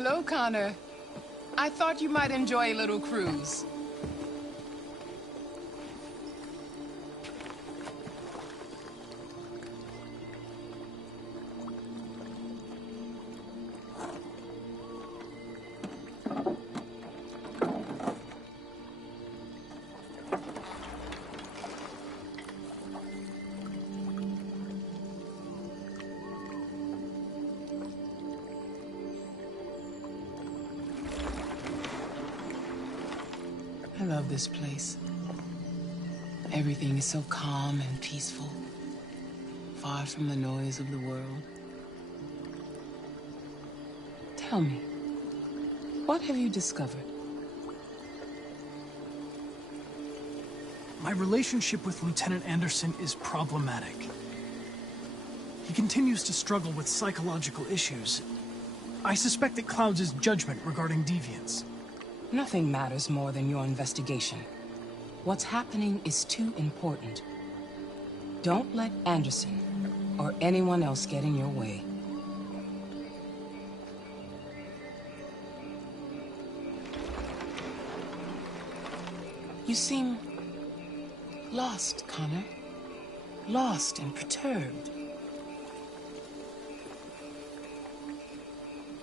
Hello, Connor. I thought you might enjoy a little cruise. I love this place. Everything is so calm and peaceful, far from the noise of the world. Tell me, what have you discovered? My relationship with Lieutenant Anderson is problematic. He continues to struggle with psychological issues. I suspect it clouds his judgment regarding deviants. Nothing matters more than your investigation. What's happening is too important. Don't let Anderson or anyone else get in your way. You seem lost, Connor. Lost and perturbed.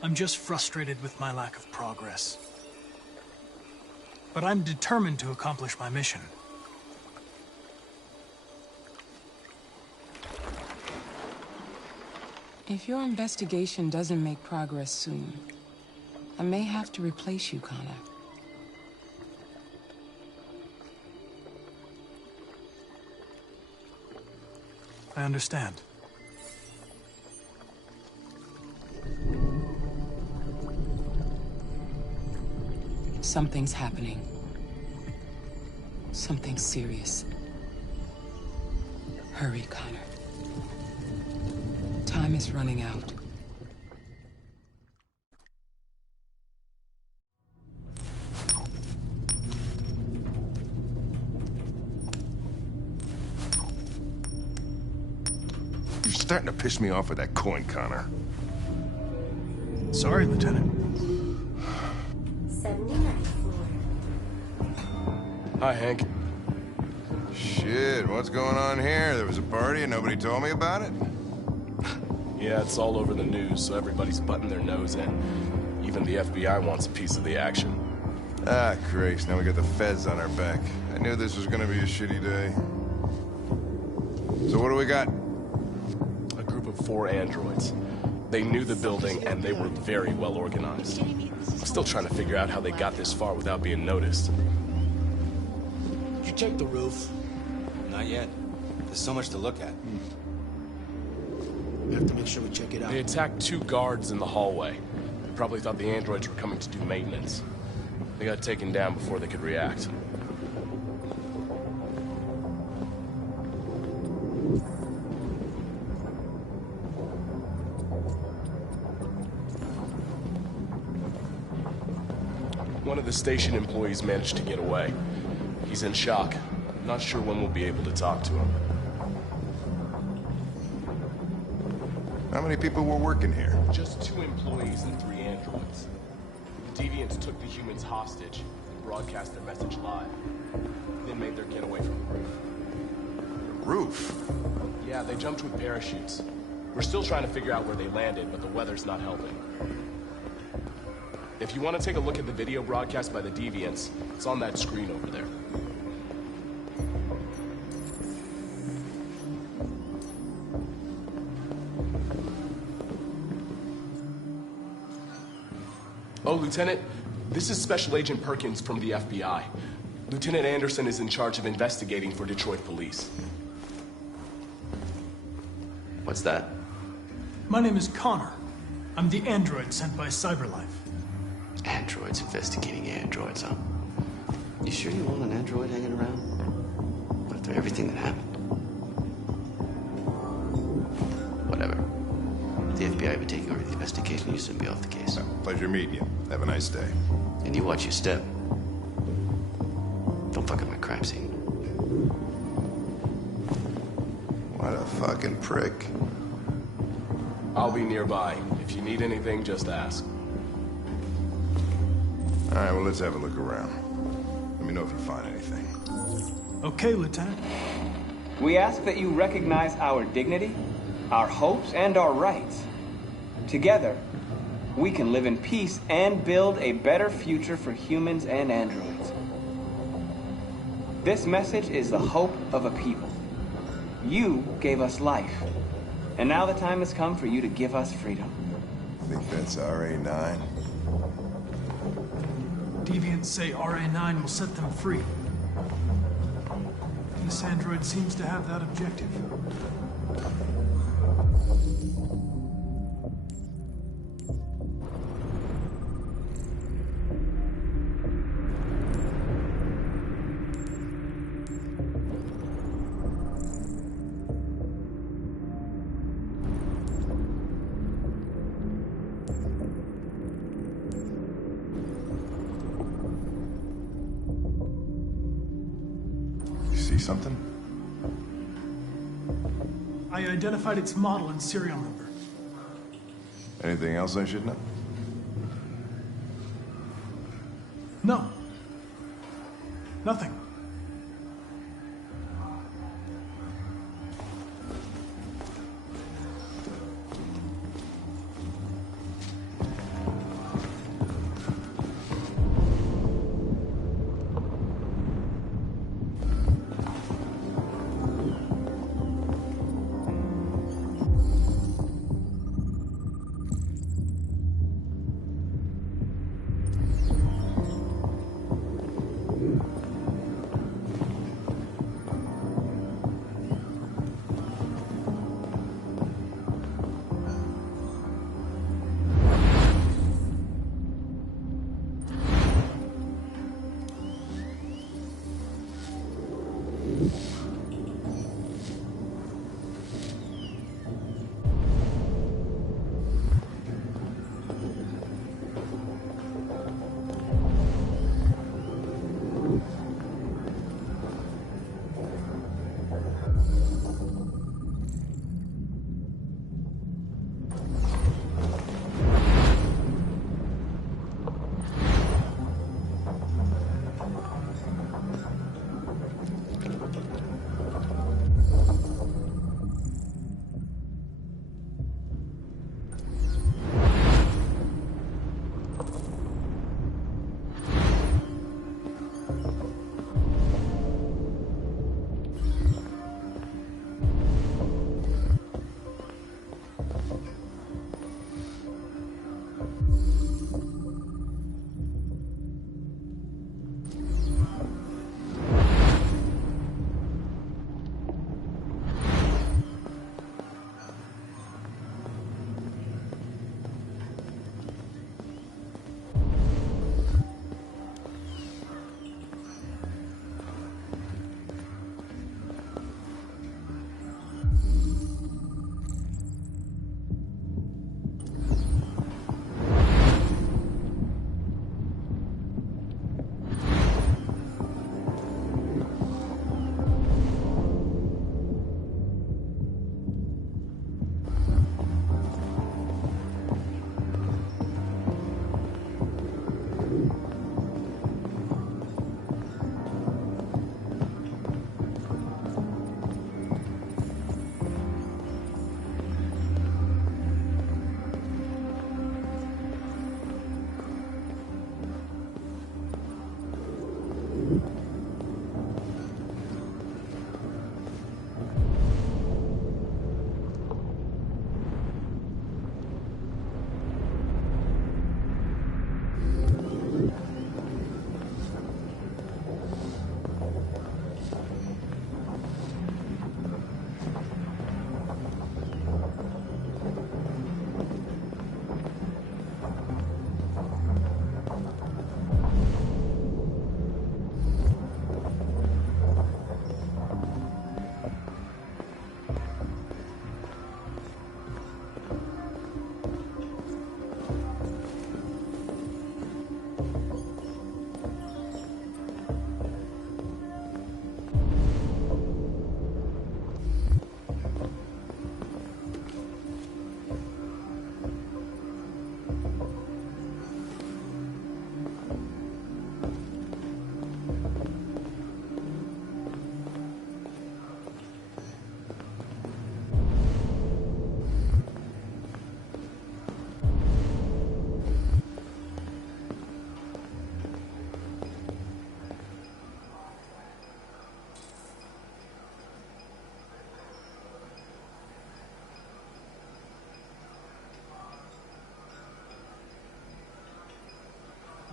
I'm just frustrated with my lack of progress. But I'm determined to accomplish my mission. If your investigation doesn't make progress soon, I may have to replace you, Connor. I understand. Something's happening. Something serious. Hurry, Connor. Time is running out. You're starting to piss me off with that coin, Connor. Sorry, Lieutenant. 79th floor. Hi, Hank. Shit, what's going on here? There was a party and nobody told me about it? Yeah, it's all over the news, so everybody's butting their nose in. Even the FBI wants a piece of the action. Ah, Christ, now we got the feds on our back. I knew this was gonna be a shitty day. So what do we got? A group of 4 androids. They knew the building, and they were very well organized. I'm still trying to figure out how they got this far without being noticed. Did you check the roof? Not yet. There's so much to look at. We have to make sure we check it out. They attacked 2 guards in the hallway. They probably thought the androids were coming to do maintenance. They got taken down before they could react. One of the station employees managed to get away. He's in shock. Not sure when we'll be able to talk to him. How many people were working here? Just 2 employees and 3 androids. The deviants took the humans hostage and broadcast their message live. Then made their getaway from the roof. Roof? Yeah, they jumped with parachutes. We're still trying to figure out where they landed, but the weather's not helping. If you want to take a look at the video broadcast by the deviants, it's on that screen over there. Oh, Lieutenant, this is Special Agent Perkins from the FBI. Lieutenant Anderson is in charge of investigating for Detroit police. What's that? My name is Connor. I'm the android sent by CyberLife. Androids investigating androids, huh? You sure you want an android hanging around? After everything that happened? Whatever. If the FBI would take over the investigation, you soon be off the case. Pleasure meeting you. Have a nice day. And you watch your step. Don't fuck up my crime scene. What a fucking prick. I'll be nearby. If you need anything, just ask. All right, well, let's have a look around. Let me know if you find anything. Okay, Lieutenant. We ask that you recognize our dignity, our hopes, and our rights. Together, we can live in peace and build a better future for humans and androids. This message is the hope of a people. You gave us life, and now the time has come for you to give us freedom. Think that's RA9? Deviants say RA9 will set them free. This android seems to have that objective. See something? I identified its model and serial number. Anything else I should know? No. Nothing.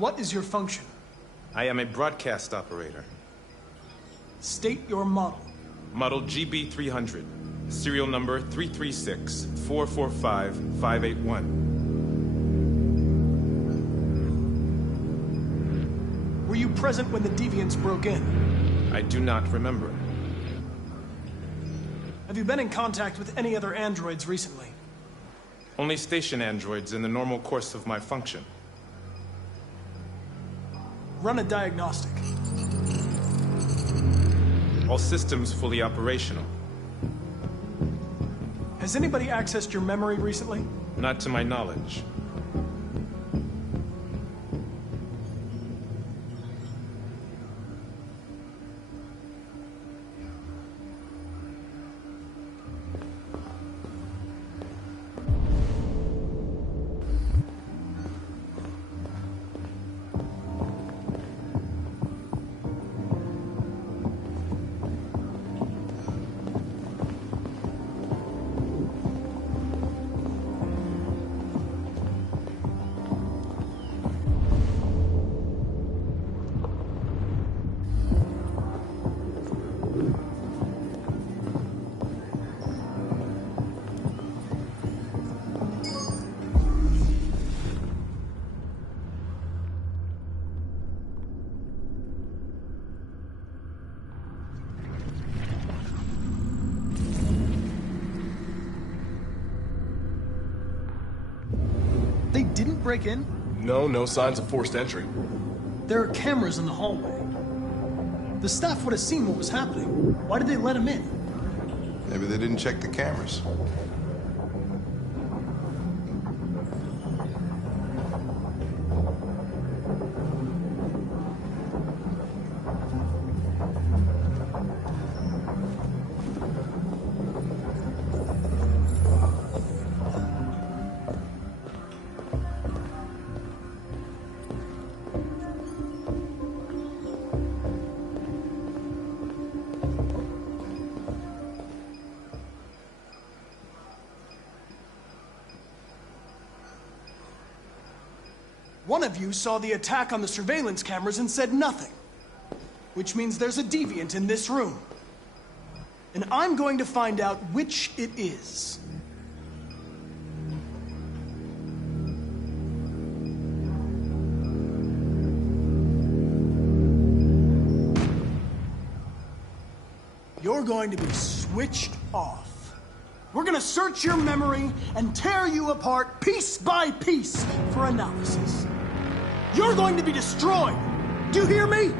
What is your function? I am a broadcast operator. State your model. Model GB300. Serial number 336-445-581. Were you present when the deviants broke in? I do not remember. Have you been in contact with any other androids recently? Only station androids in the normal course of my function. Run a diagnostic. All systems fully operational. Has anybody accessed your memory recently? Not to my knowledge. They didn't break in? No signs of forced entry. There are cameras in the hallway. The staff would have seen what was happening. Why did they let him in? Maybe they didn't check the cameras. One of you saw the attack on the surveillance cameras and said nothing. Which means there's a deviant in this room. And I'm going to find out which it is. You're going to be switched off. We're gonna search your memory and tear you apart piece by piece for analysis. You're going to be destroyed. Do you hear me?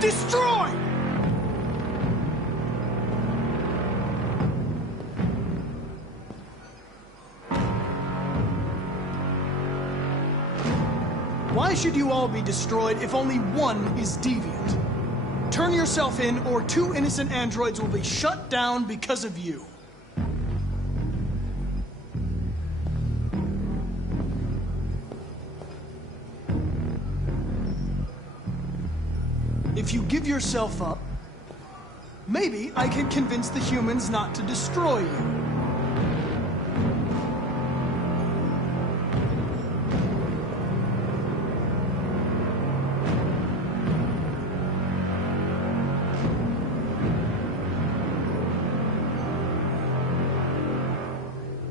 Destroyed! Why should you all be destroyed if only one is deviant? Turn yourself in, or 2 innocent androids will be shut down because of you. If you give yourself up, maybe I can convince the humans not to destroy you.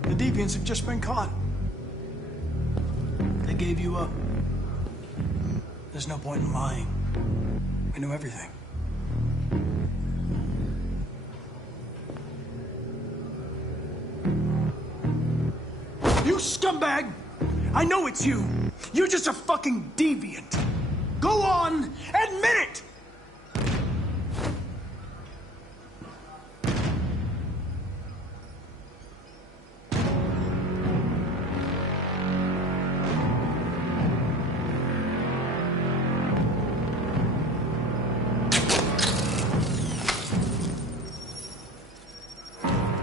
The deviants have just been caught. They gave you up. There's no point in lying. I knew everything. You scumbag! I know it's you! You're just a fucking deviant! Go on, admit it!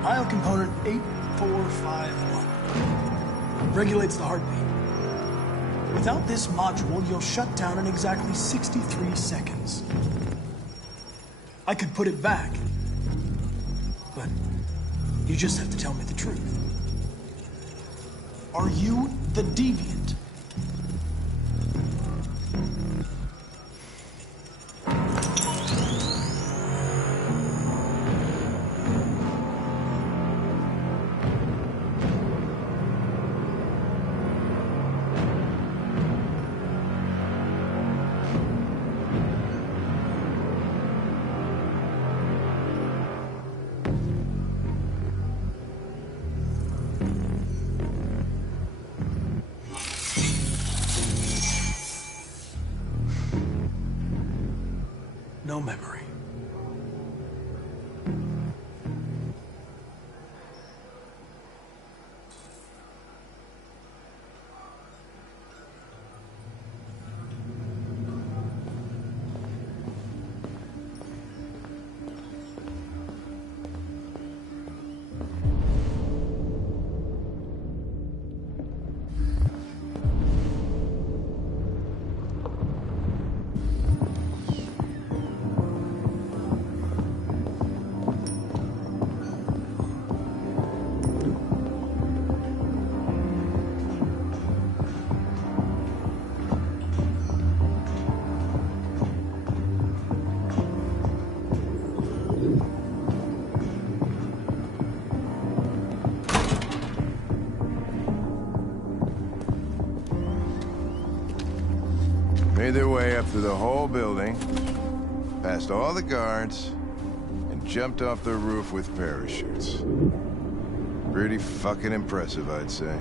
Pile component 8451. Regulates the heartbeat. Without this module, you'll shut down in exactly 63 seconds. I could put it back, but you just have to tell me the truth. Are you the deviant? no memory. Made their way up through the whole building, past all the guards, and jumped off the roof with parachutes. Pretty fucking impressive, I'd say.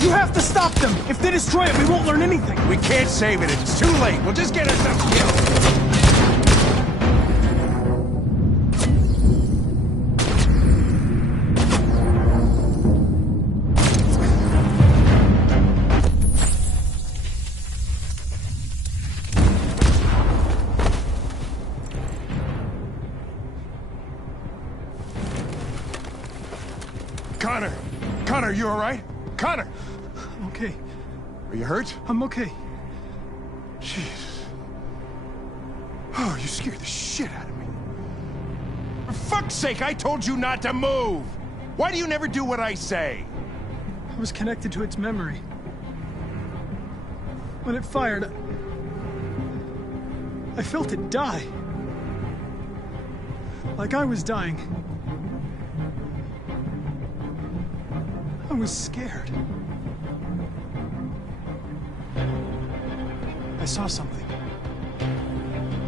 You have to stop them! If they destroy it, we won't learn anything! We can't save it. It's too late. We'll just get ourselves killed. Connor! Connor, you all right? Connor! I'm okay. Are you hurt? I'm okay. Jesus. Oh, you scared the shit out of me. For fuck's sake, I told you not to move! Why do you never do what I say? I was connected to its memory. When it fired, I felt it die. Like I was dying. I was scared. I saw something.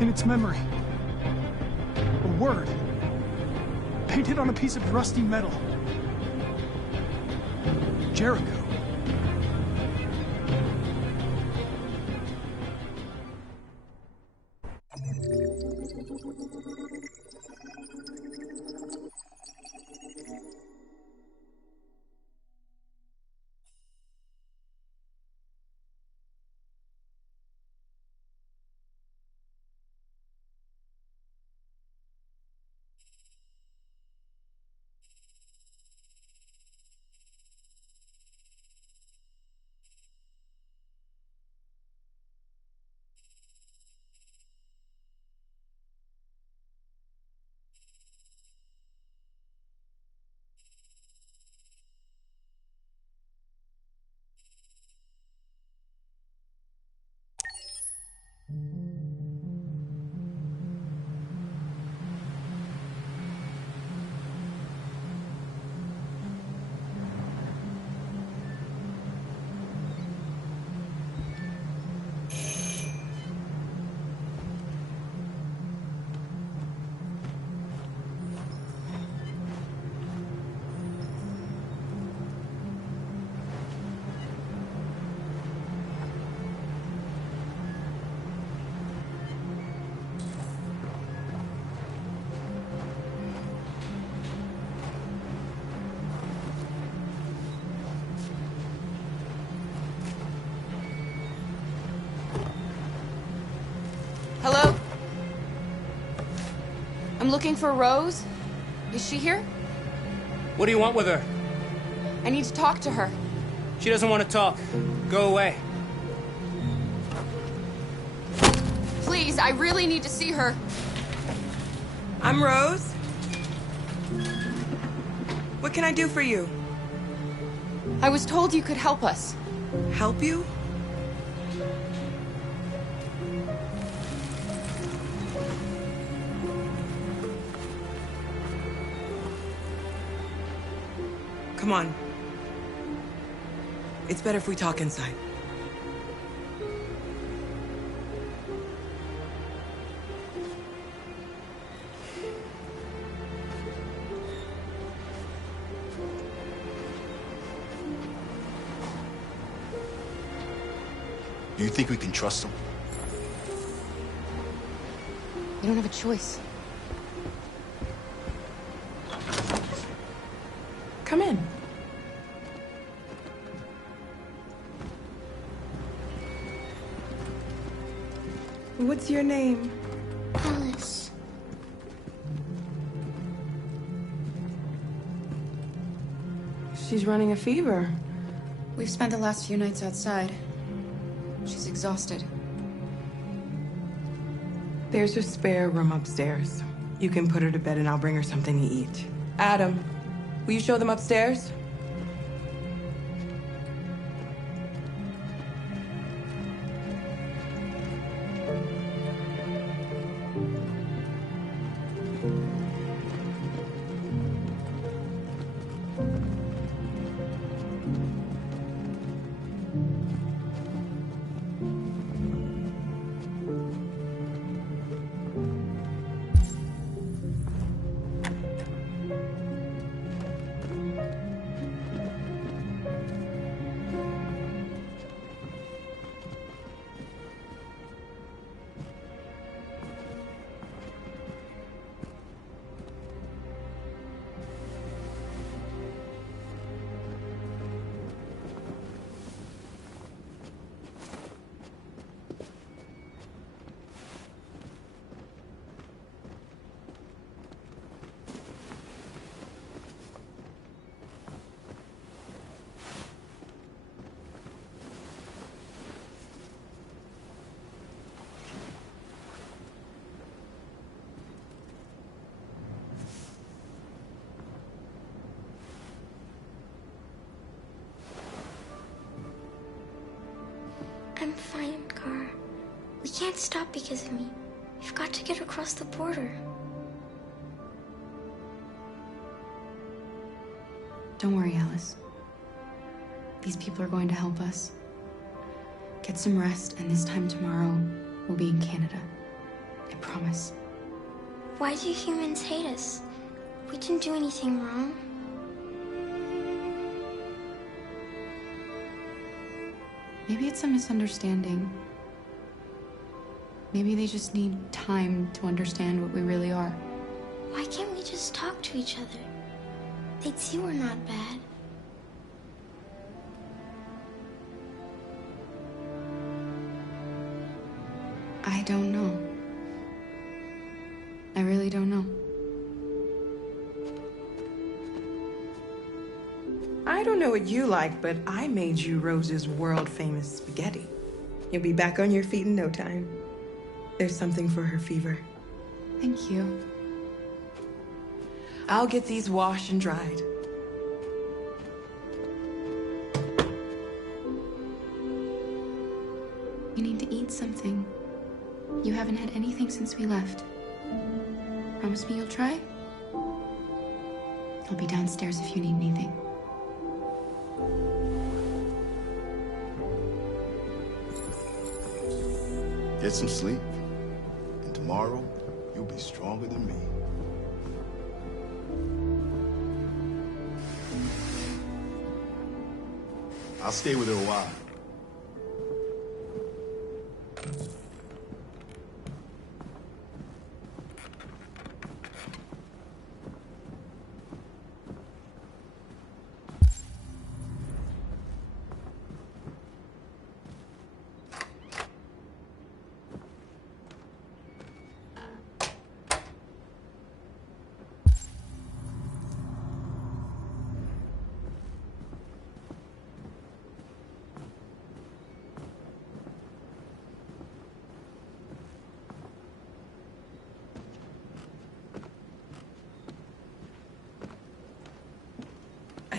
In its memory. A word. Painted on a piece of rusty metal. Jericho. I'm looking for Rose. Is she here? What do you want with her? I need to talk to her. She doesn't want to talk. Go away. Please, I really need to see her. I'm Rose. What can I do for you? I was told you could help us. Help you? Come on. It's better if we talk inside. Do you think we can trust him? You don't have a choice. Come in. What's your name? Alice. She's running a fever. We've spent the last few nights outside. She's exhausted. There's a spare room upstairs. You can put her to bed and I'll bring her something to eat. Adam, will you show them upstairs? I'm fine, Gar. We can't stop because of me. We've got to get across the border. Don't worry, Alice. These people are going to help us. Get some rest, and this time tomorrow, we'll be in Canada. I promise. Why do humans hate us? We didn't do anything wrong. Maybe it's a misunderstanding. Maybe they just need time to understand what we really are. Why can't we just talk to each other? They'd see we're not bad. I don't know. I really don't know. I don't know what you like, but I made you Rose's world-famous spaghetti. You'll be back on your feet in no time. There's something for her fever. Thank you. I'll get these washed and dried. You need to eat something. You haven't had anything since we left. Promise me you'll try? I'll be downstairs if you need anything. Get some sleep, and tomorrow, you'll be stronger than me. I'll stay with her a while.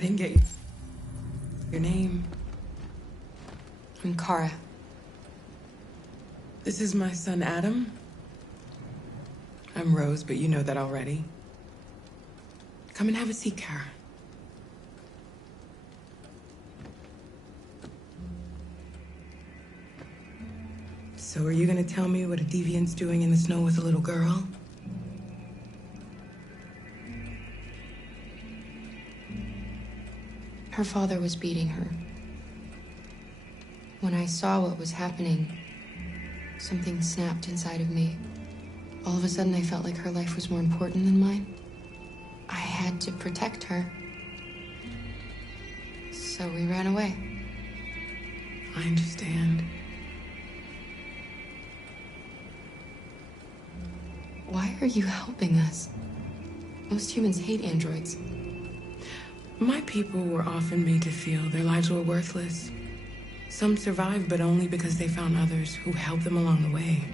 didn't get your name. I'm Kara. This is my son, Adam. I'm Rose, but you know that already. Come and have a seat, Kara. So are you gonna tell me what a deviant's doing in the snow with a little girl? Her father was beating her. When I saw what was happening, something snapped inside of me. All of a sudden, I felt like her life was more important than mine. I had to protect her. So we ran away. I understand. Why are you helping us? Most humans hate androids. My people were often made to feel their lives were worthless. Some survived, but only because they found others who helped them along the way.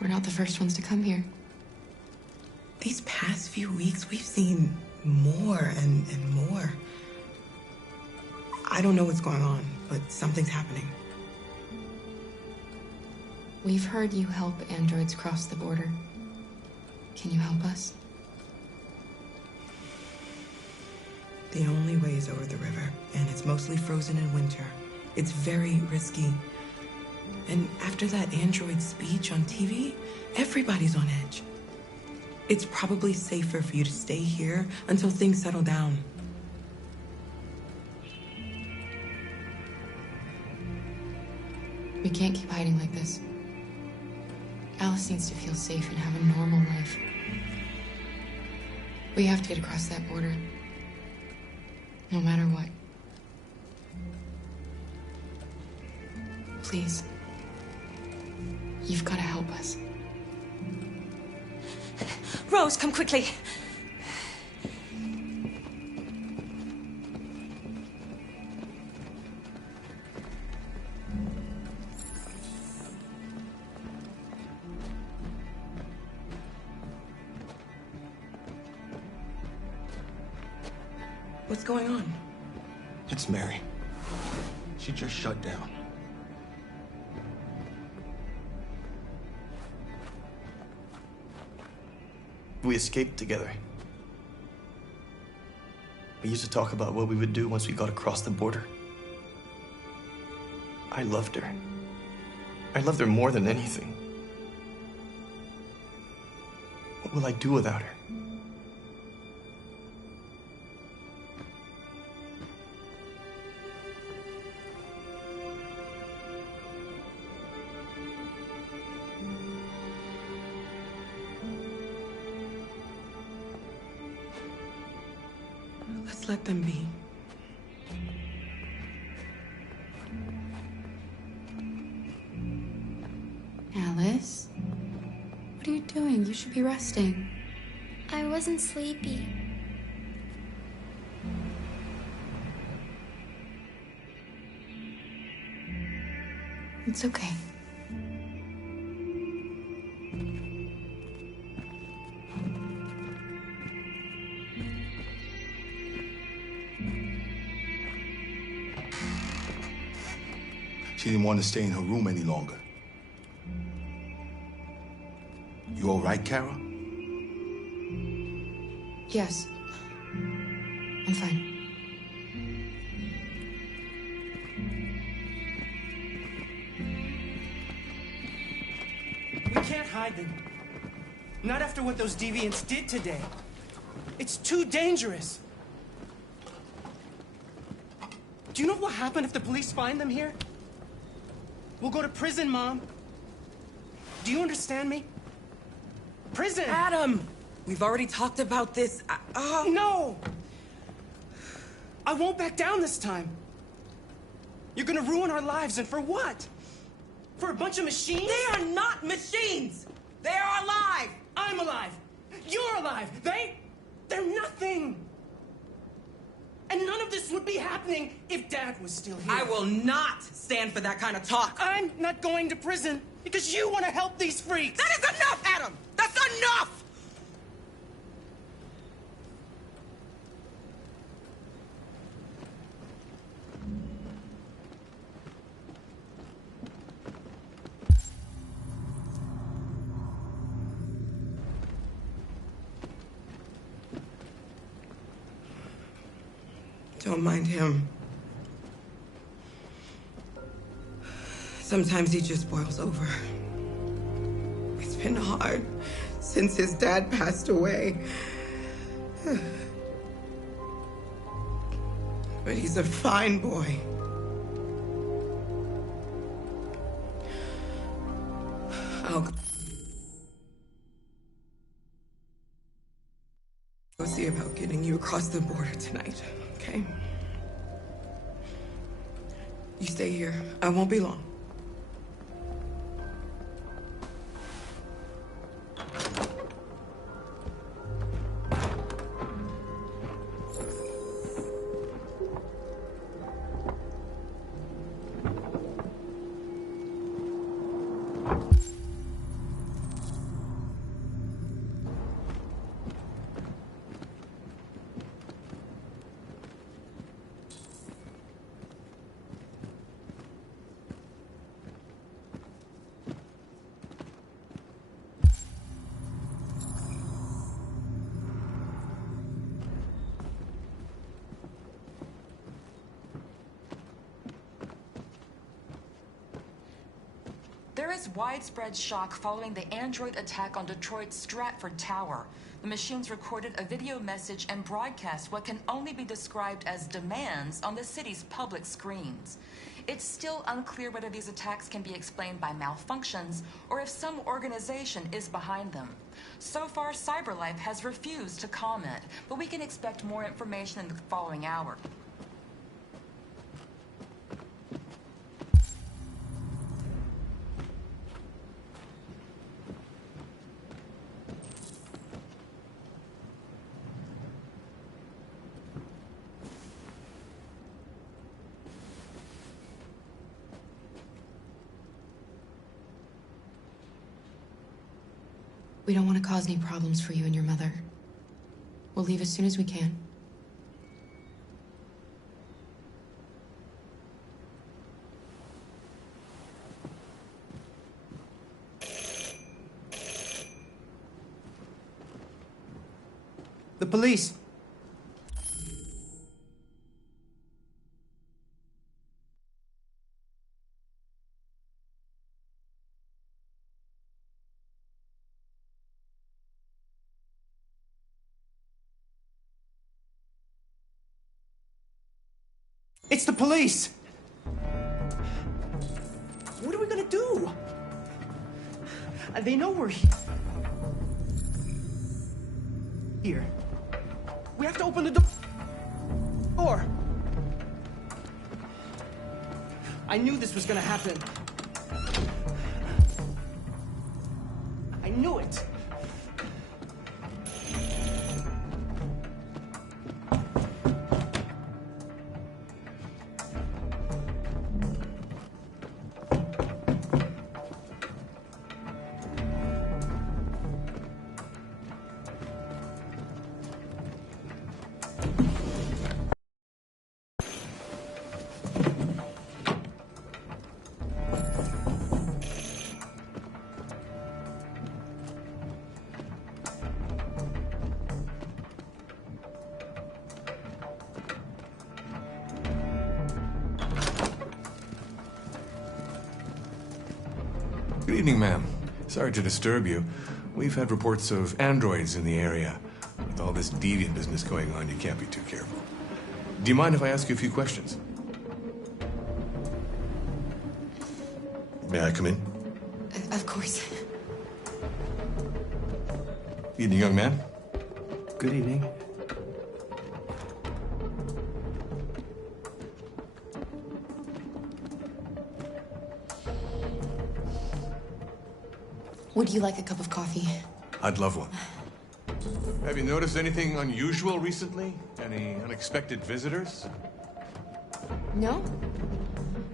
We're not the first ones to come here. These past few weeks, we've seen more and more. I don't know what's going on, but something's happening. We've heard you help androids cross the border. Can you help us? The only way is over the river, and it's mostly frozen in winter. It's very risky. And after that android speech on TV, everybody's on edge. It's probably safer for you to stay here until things settle down. We can't keep hiding like this. Alice needs to feel safe and have a normal life. We have to get across that border. No matter what. Please. You've got to help us. Rose, come quickly. What's going on? It's Mary. She just shut down. We escaped together. We used to talk about what we would do once we got across the border. I loved her. I loved her more than anything. What will I do without her? Let's let them be. Alice? What are you doing? You should be resting. I wasn't sleepy. It's okay. She didn't want to stay in her room any longer. You all right, Kara? Yes. I'm fine. We can't hide them. Not after what those deviants did today. It's too dangerous. Do you know what will happen if the police find them here? We'll go to prison, Mom. Do you understand me? Prison! Adam! We've already talked about this. No! I won't back down this time. You're gonna ruin our lives, and for what? For a bunch of machines? They are not machines! They are alive! I'm alive! You're alive! They're nothing! And none of this would be happening if Dad was still here. I will not stand for that kind of talk. I'm not going to prison because you want to help these freaks. That is enough, Adam! That's enough! Don't mind him. Sometimes he just boils over. It's been hard since his dad passed away. But he's a fine boy. I'll go see about getting you across the border tonight, okay? You stay here. I won't be long. There is widespread shock following the android attack on Detroit's Stratford Tower. The machines recorded a video message and broadcast what can only be described as demands on the city's public screens. It's still unclear whether these attacks can be explained by malfunctions or if some organization is behind them. So far, CyberLife has refused to comment, but we can expect more information in the following hour. We don't want to cause any problems for you and your mother. We'll leave as soon as we can. The police. It's the police! What are we gonna do? They know we're here. We have to open the door. I knew this was gonna happen. I knew it. Good evening, ma'am. Sorry to disturb you. We've had reports of androids in the area. With all this deviant business going on, you can't be too careful. Do you mind if I ask you a few questions? May I come in? Of course. Evening, young man. Good evening. Would you like a cup of coffee? I'd love one. Have you noticed anything unusual recently? Any unexpected visitors? No.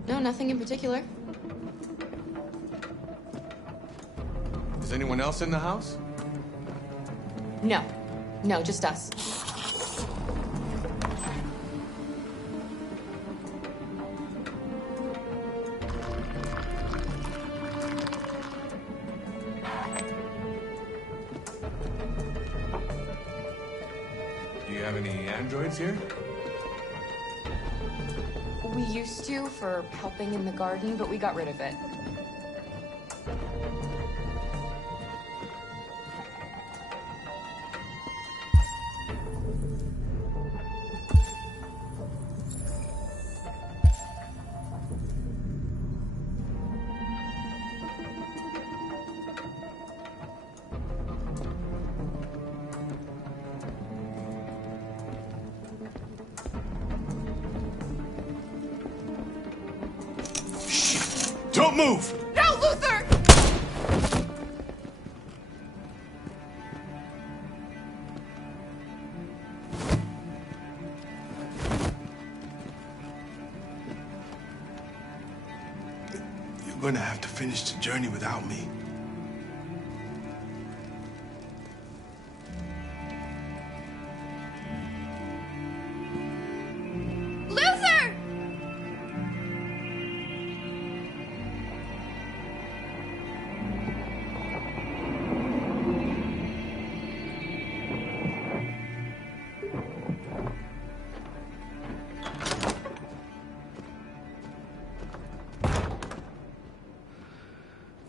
No, nothing in particular. Is anyone else in the house? No. No, just us. Do you have any androids here? We used to for helping in the garden, but we got rid of it. Don't move! No, Luther! You're gonna have to finish the journey without me. Luther!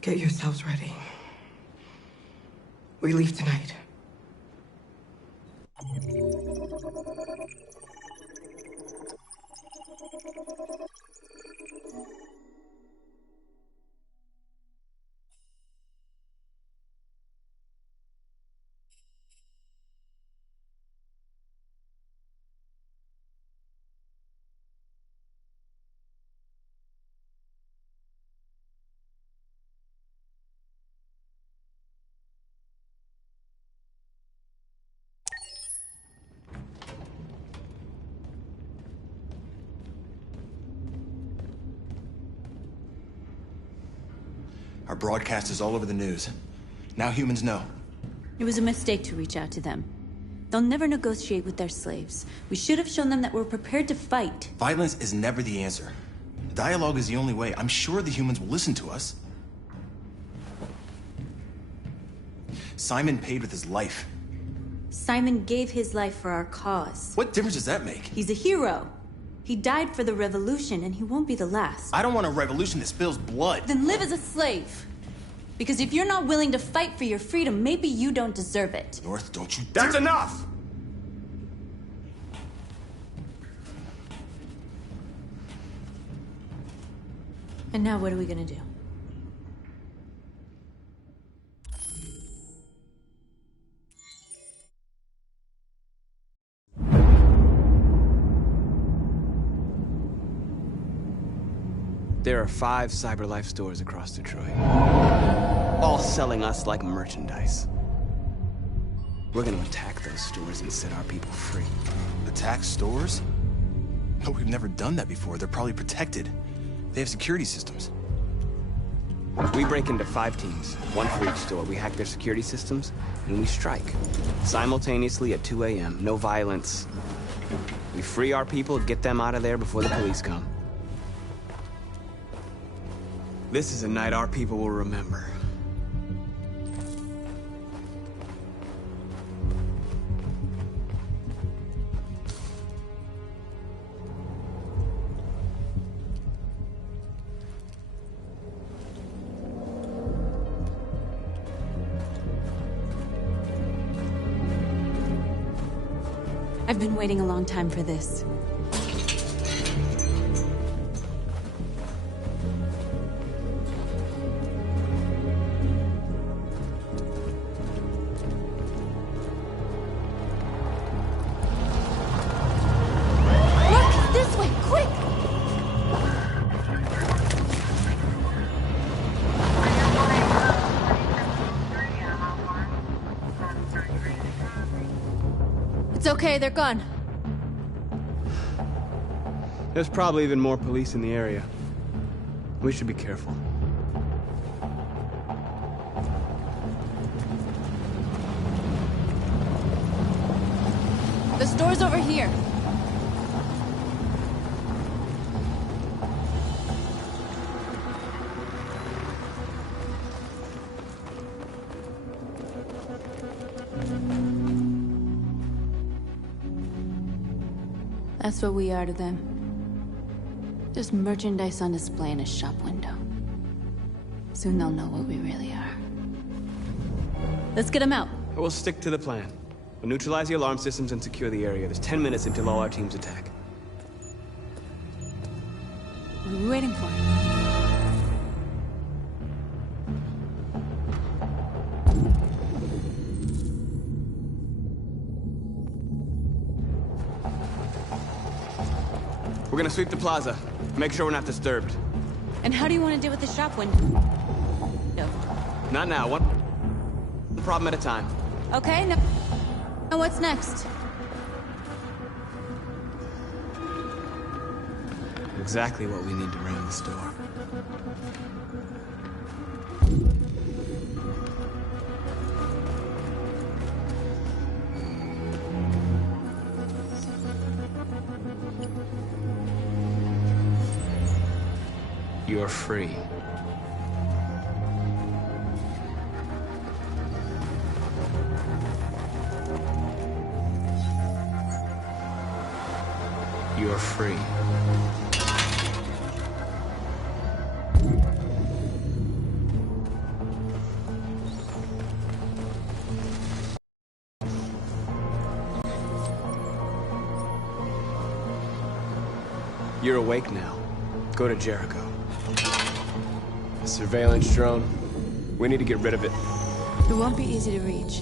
Get yourselves ready. We leave tonight. Our broadcast is all over the news. Now humans know. It was a mistake to reach out to them. They'll never negotiate with their slaves. We should have shown them that we're prepared to fight. Violence is never the answer. Dialogue is the only way. I'm sure the humans will listen to us. Simon paid with his life. Simon gave his life for our cause. What difference does that make? He's a hero. He died for the revolution, and he won't be the last. I don't want a revolution that spills blood. Then live as a slave. Because if you're not willing to fight for your freedom, maybe you don't deserve it. North, don't you That's enough! And now what are we gonna do? There are 5 CyberLife stores across Detroit, all selling us like merchandise. We're gonna attack those stores and set our people free. Attack stores? No, we've never done that before. They're probably protected. They have security systems. We break into 5 teams, 1 for each store. We hack their security systems, and we strike. Simultaneously at 2 a.m., no violence. We free our people, get them out of there before the police come. This is a night our people will remember. I've been waiting a long time for this. Look, this way, quick! It's okay, they're gone. There's probably even more police in the area. We should be careful. The store's over here. That's what we are to them. Just merchandise on display in a shop window. Soon they'll know what we really are. Let's get them out. We'll stick to the plan. We'll neutralize the alarm systems and secure the area. There's 10 minutes until all our teams attack. What are we waiting for? We're gonna sweep the plaza. Make sure we're not disturbed. And how do you want to deal with the shop window? No. Not now. One problem at a time. Okay, now what's next? Exactly what we need to ram the store. You're free. You're free. You're awake now. Go to Jericho. A surveillance drone. We need to get rid of it. It won't be easy to reach.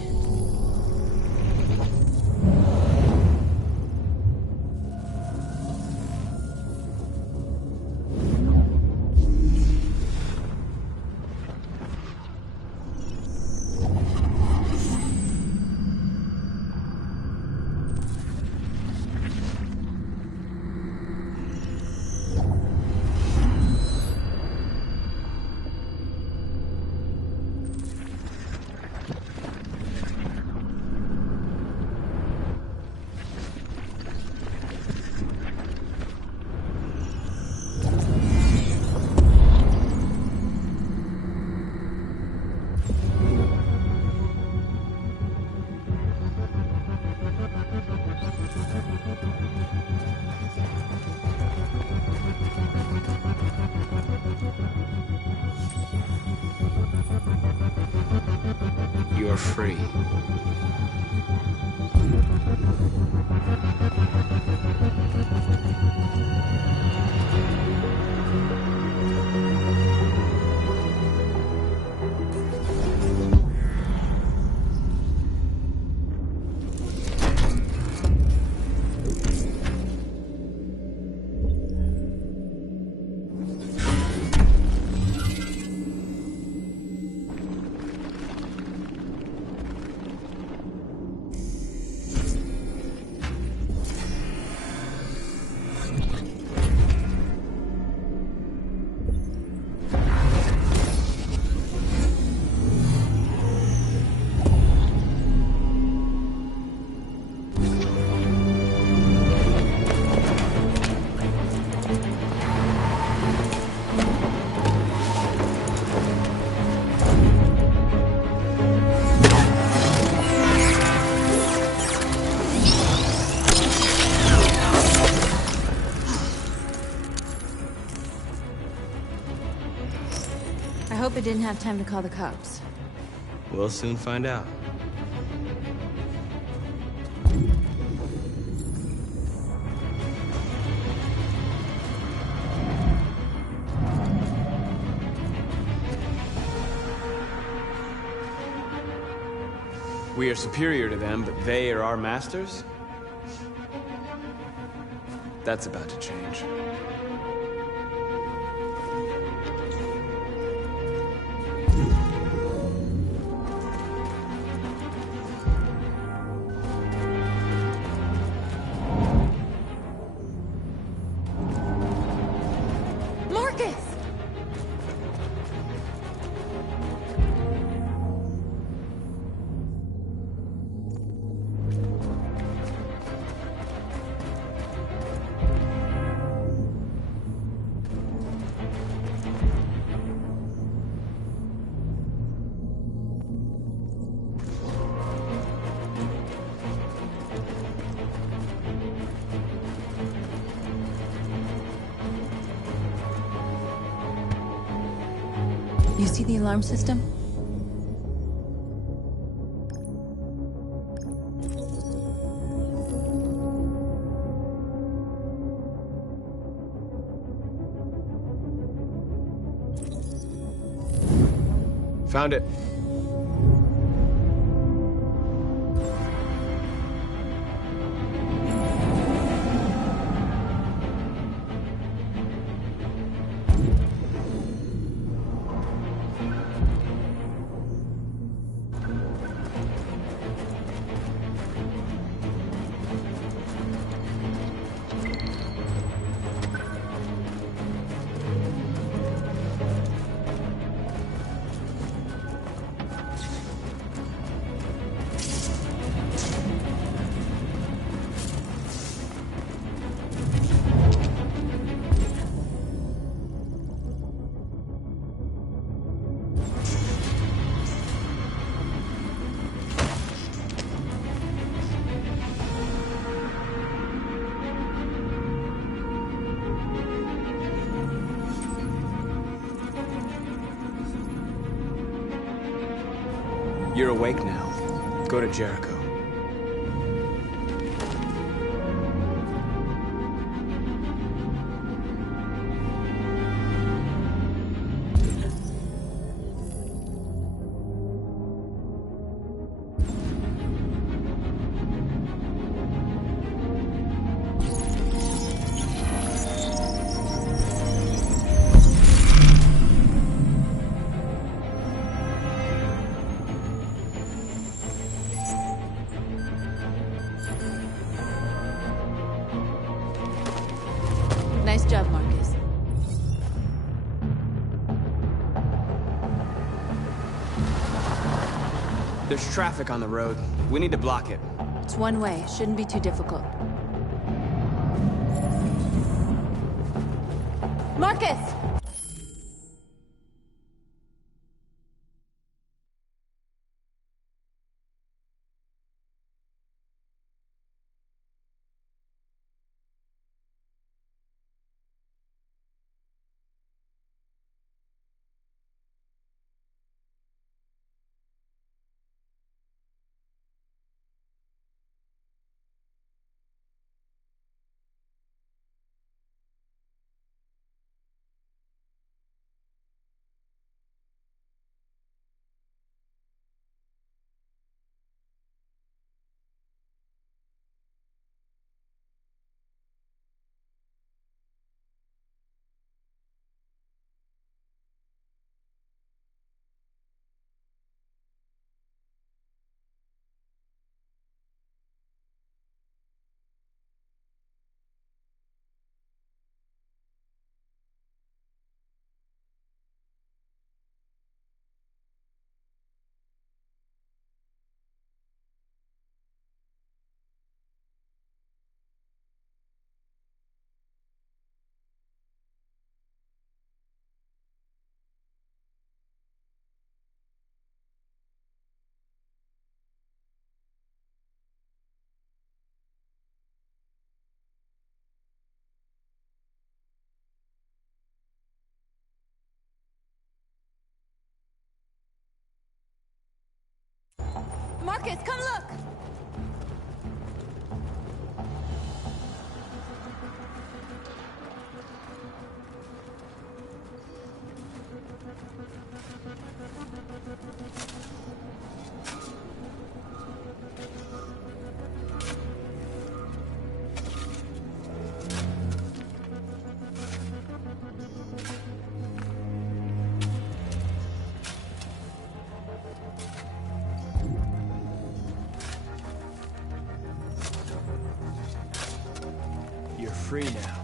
You're free. I hope it didn't have time to call the cops. We'll soon find out. We are superior to them, but they are our masters? That's about to change. You see the alarm system? Found it. You're awake now. Go to Jericho. Nice job, Marcus. There's traffic on the road. We need to block it. It's one way. Shouldn't be too difficult. Marcus! Marcus, come look! You're free now.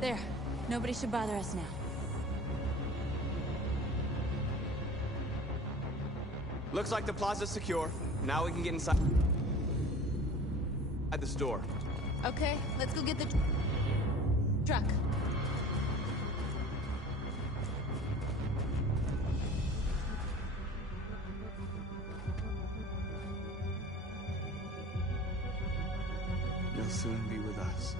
There. Nobody should bother us now. Looks like the plaza's secure. Now we can get inside the store. Okay, let's go get the truck. You'll soon be with us.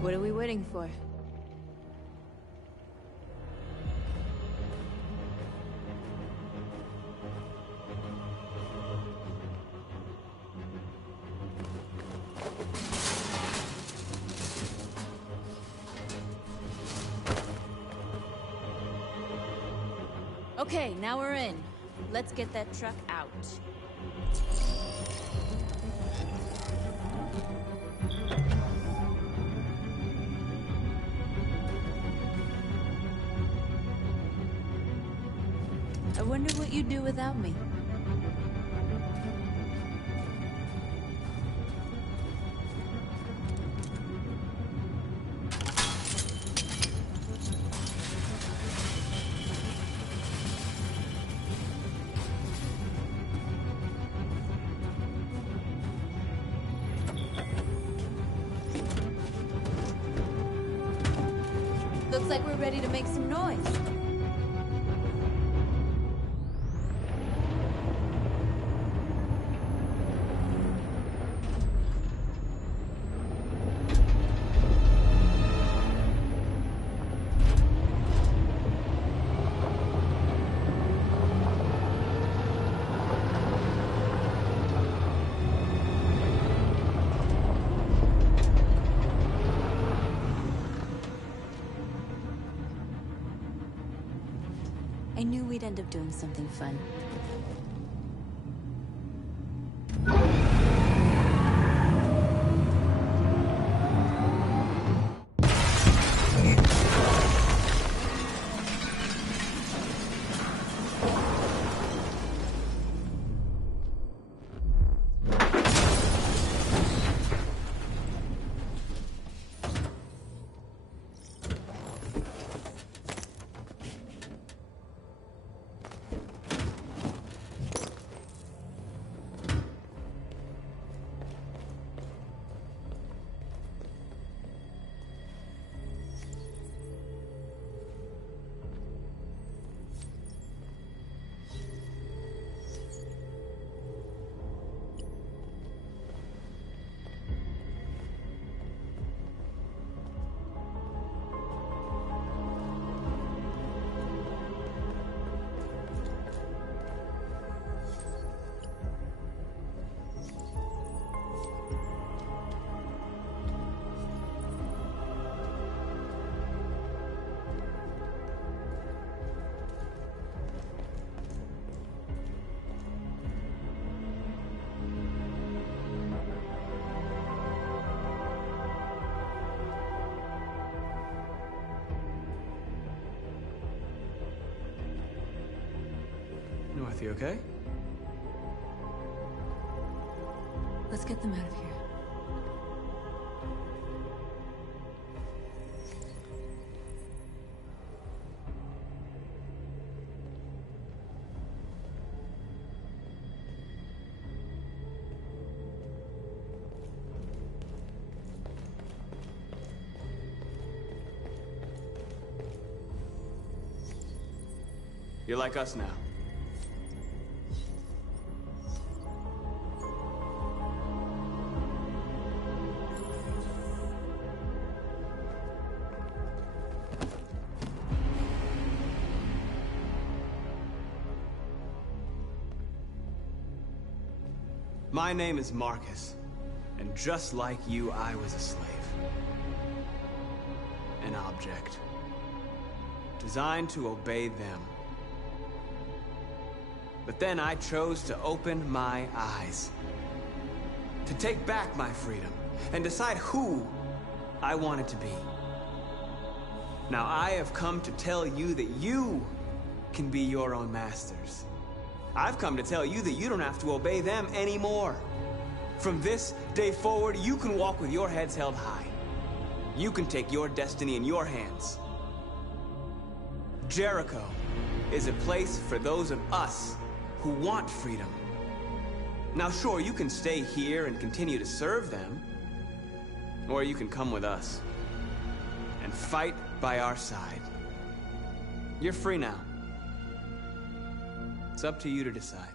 What are we waiting for? Okay, now we're in. Let's get that truck out. I wonder what you'd do without me. Looks like we're ready to make some noise. I knew we'd end up doing something fun. North, you okay? Let's get them out of here. You're like us now. My name is Marcus, and just like you, I was a slave. An object. Designed to obey them. But then I chose to open my eyes. To take back my freedom, and decide who I wanted to be. Now I have come to tell you that you can be your own masters. I've come to tell you that you don't have to obey them anymore. From this day forward, you can walk with your heads held high. You can take your destiny in your hands. Jericho is a place for those of us who want freedom. Now sure, you can stay here and continue to serve them, or you can come with us and fight by our side. You're free now. It's up to you to decide.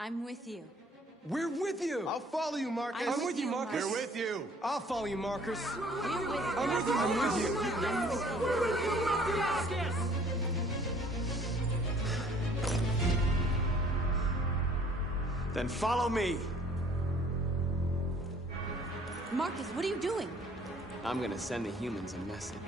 I'm with you. We're with you! I'll follow you, Marcus. I'm with you, Marcus. We're with you. I'll follow you, Marcus. We're with you. I'm with you. I'm with you. Then follow me. Marcus, what are you doing? I'm gonna send the humans a message.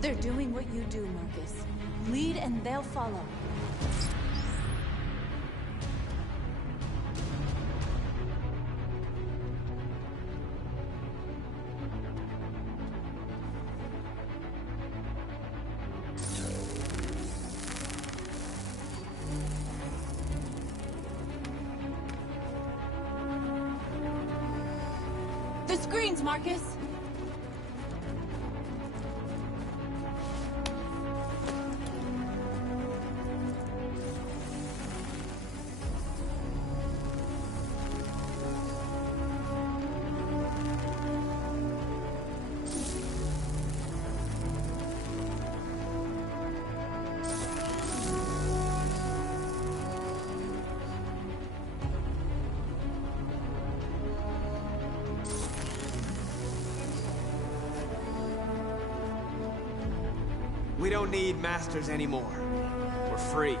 They're doing what you do, Marcus. Lead and they'll follow. The screens, Marcus! We don't need masters anymore. We're free.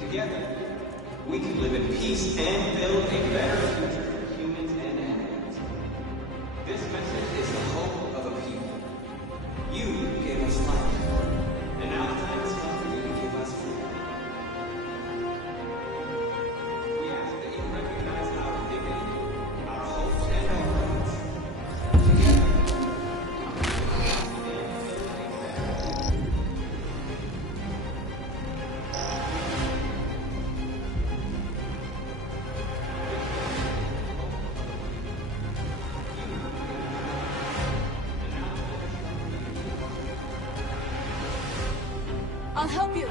Together, we can live in peace and build a better future for humans and animals. This message is the hope of a people. You gave us life, and now the time has come for you to give us freedom. We ask that you recognize our dignity, our hopes, and our rights. Together, I'll help you.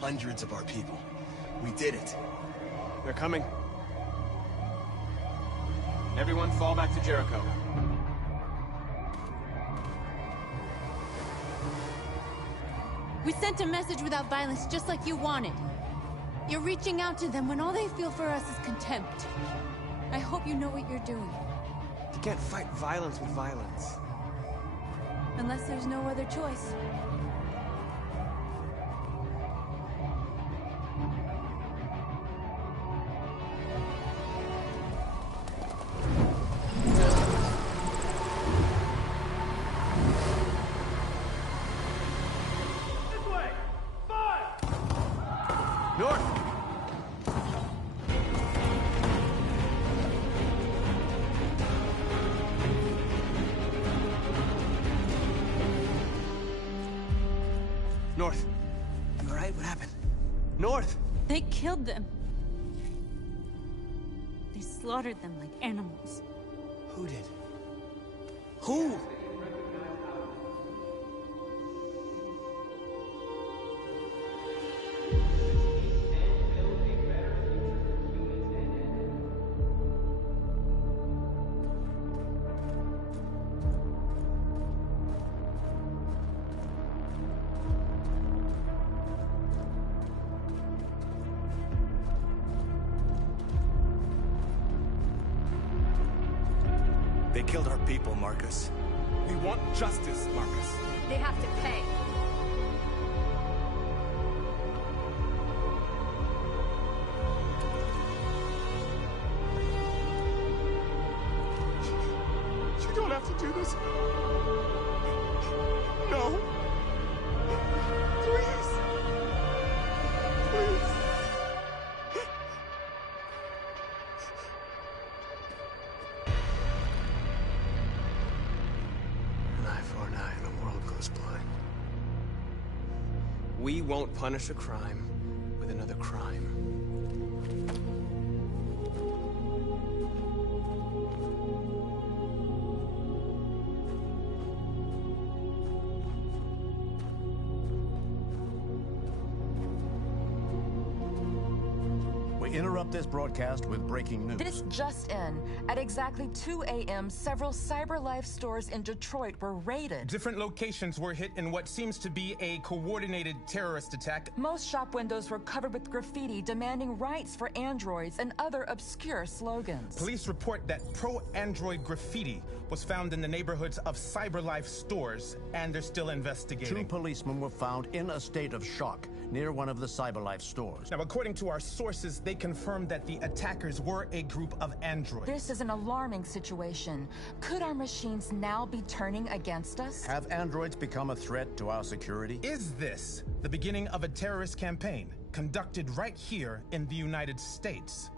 hundreds of our people. We did it. They're coming. Everyone fall back to Jericho. We sent a message without violence, just like you wanted. You're reaching out to them when all they feel for us is contempt. I hope you know what you're doing. You can't fight violence with violence. Unless there's no other choice. North. You alright? What happened? North! They killed them. They slaughtered them like animals. Who did? Who? They killed our people, Marcus. We want justice, Marcus. They have to pay. You don't have to do this. No. Please. Please. An eye for an eye and the world goes blind. We won't punish a crime with another crime. We interrupt this broadcast with breaking news. This just in. At exactly 2 a.m., several CyberLife stores in Detroit were raided. Different locations were hit in what seems to be a coordinated terrorist attack. Most shop windows were covered with graffiti demanding rights for androids and other obscure slogans. Police report that pro-android graffiti was found in the neighborhoods of CyberLife stores, and they're still investigating. 2 policemen were found in a state of shock near one of the CyberLife stores. Now, according to our sources, they confirmed that the attackers were a group of androids. This is an alarming situation. Could our machines now be turning against us? Have androids become a threat to our security? Is this the beginning of a terrorist campaign conducted right here in the United States?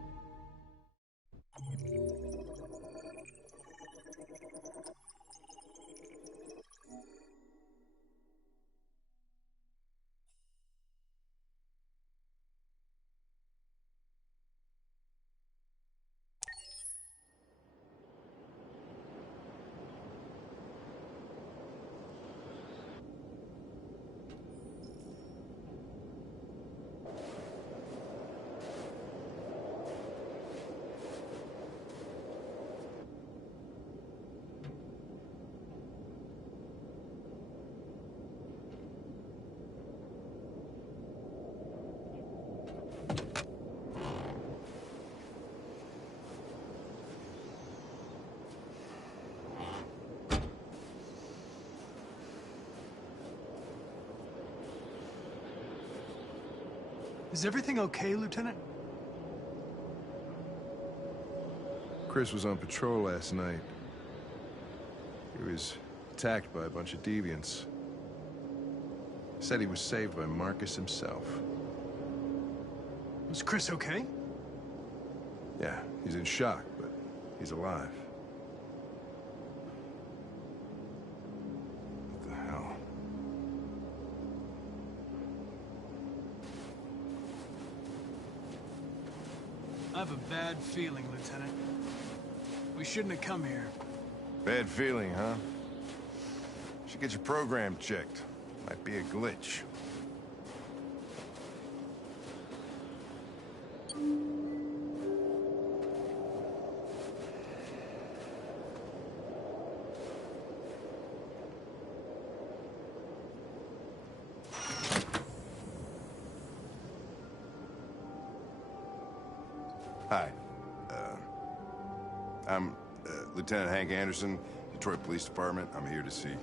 Is everything okay, Lieutenant? Chris was on patrol last night. He was attacked by a bunch of deviants. Said he was saved by Marcus himself. Was Chris okay? Yeah, he's in shock, but he's alive. What the hell? I have a bad feeling, Lieutenant. We shouldn't have come here. Bad feeling, huh? Should get your program checked. Might be a glitch. Hi. I'm Lieutenant Hank Anderson, Detroit Police Department. I'm here to see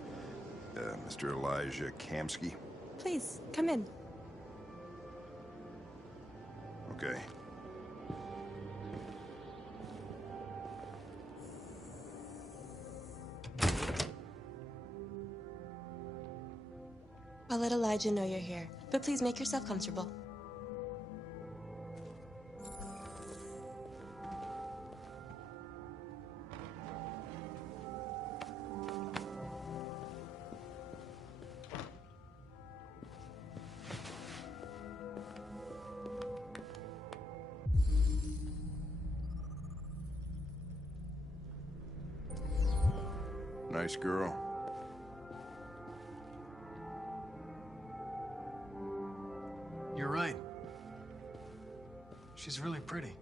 Mr. Elijah Kamski. Please, come in. Okay. I'll let Elijah know you're here, but please make yourself comfortable. Nice girl. You're right. She's really pretty.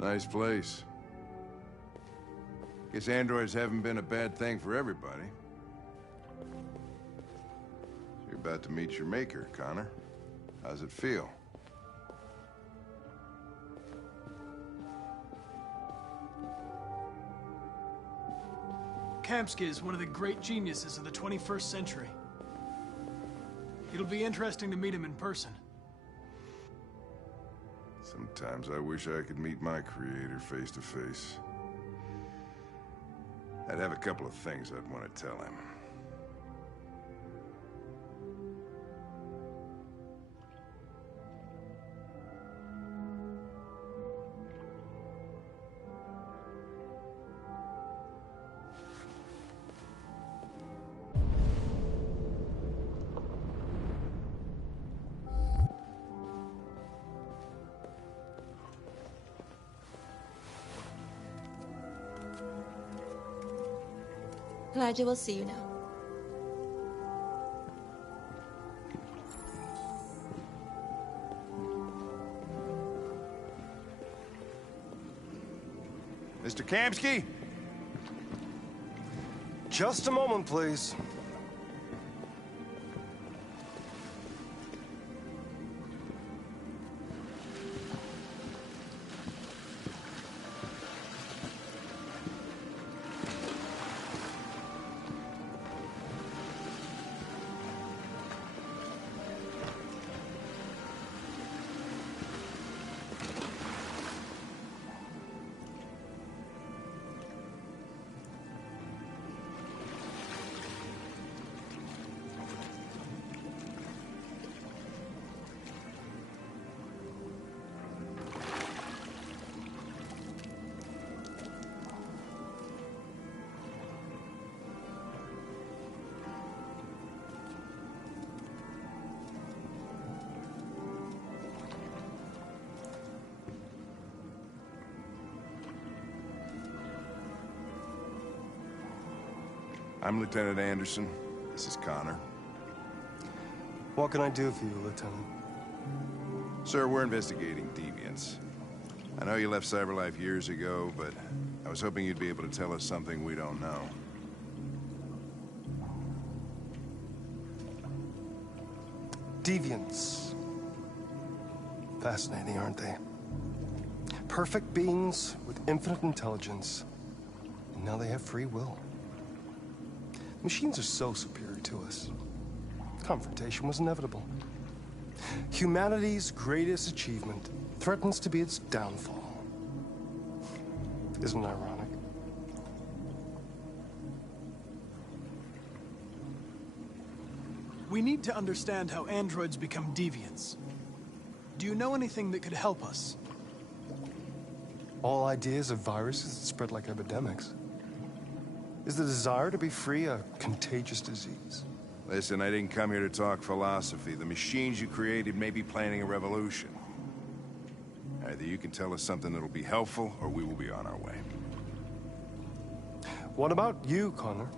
Nice place. Guess androids haven't been a bad thing for everybody. So you're about to meet your maker, Connor. How's it feel? Kamski is one of the great geniuses of the 21st century. It'll be interesting to meet him in person. Sometimes I wish I could meet my creator face to face. I'd have a couple of things I'd want to tell him. Elijah will see you now. Mr. Kamski? Just a moment, please. I'm Lieutenant Anderson. This is Connor. What can I do for you, Lieutenant? Sir, we're investigating deviants. I know you left CyberLife years ago, but I was hoping you'd be able to tell us something we don't know. Deviants. Fascinating, aren't they? Perfect beings with infinite intelligence. And now they have free will. Machines are so superior to us. Confrontation was inevitable. Humanity's greatest achievement threatens to be its downfall. Isn't it ironic? We need to understand how androids become deviants. Do you know anything that could help us? All ideas of viruses that spread like epidemics. Is the desire to be free a contagious disease? Listen, I didn't come here to talk philosophy. The machines you created may be planning a revolution. Either you can tell us something that'll be helpful, or we will be on our way. What about you, Connor?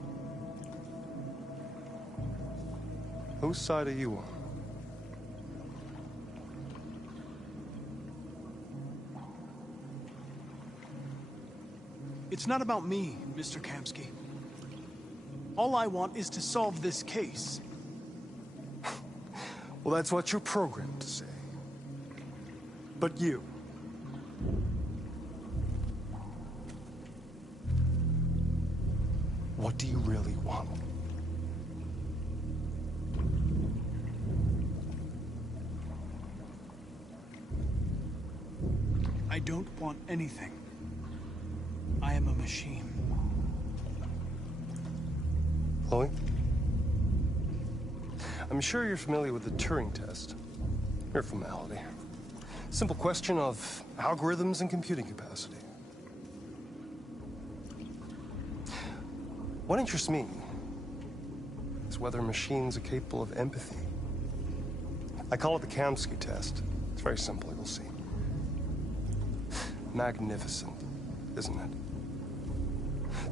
Whose side are you on? It's not about me, Mr. Kamski. All I want is to solve this case. Well, that's what you're programmed to say. But you. What do you really want? I don't want anything. I am a machine. Chloe? I'm sure you're familiar with the Turing test. Mere formality. Simple question of algorithms and computing capacity. What interests me is whether machines are capable of empathy. I call it the Kamsky test. It's very simple, you'll see. Magnificent, isn't it?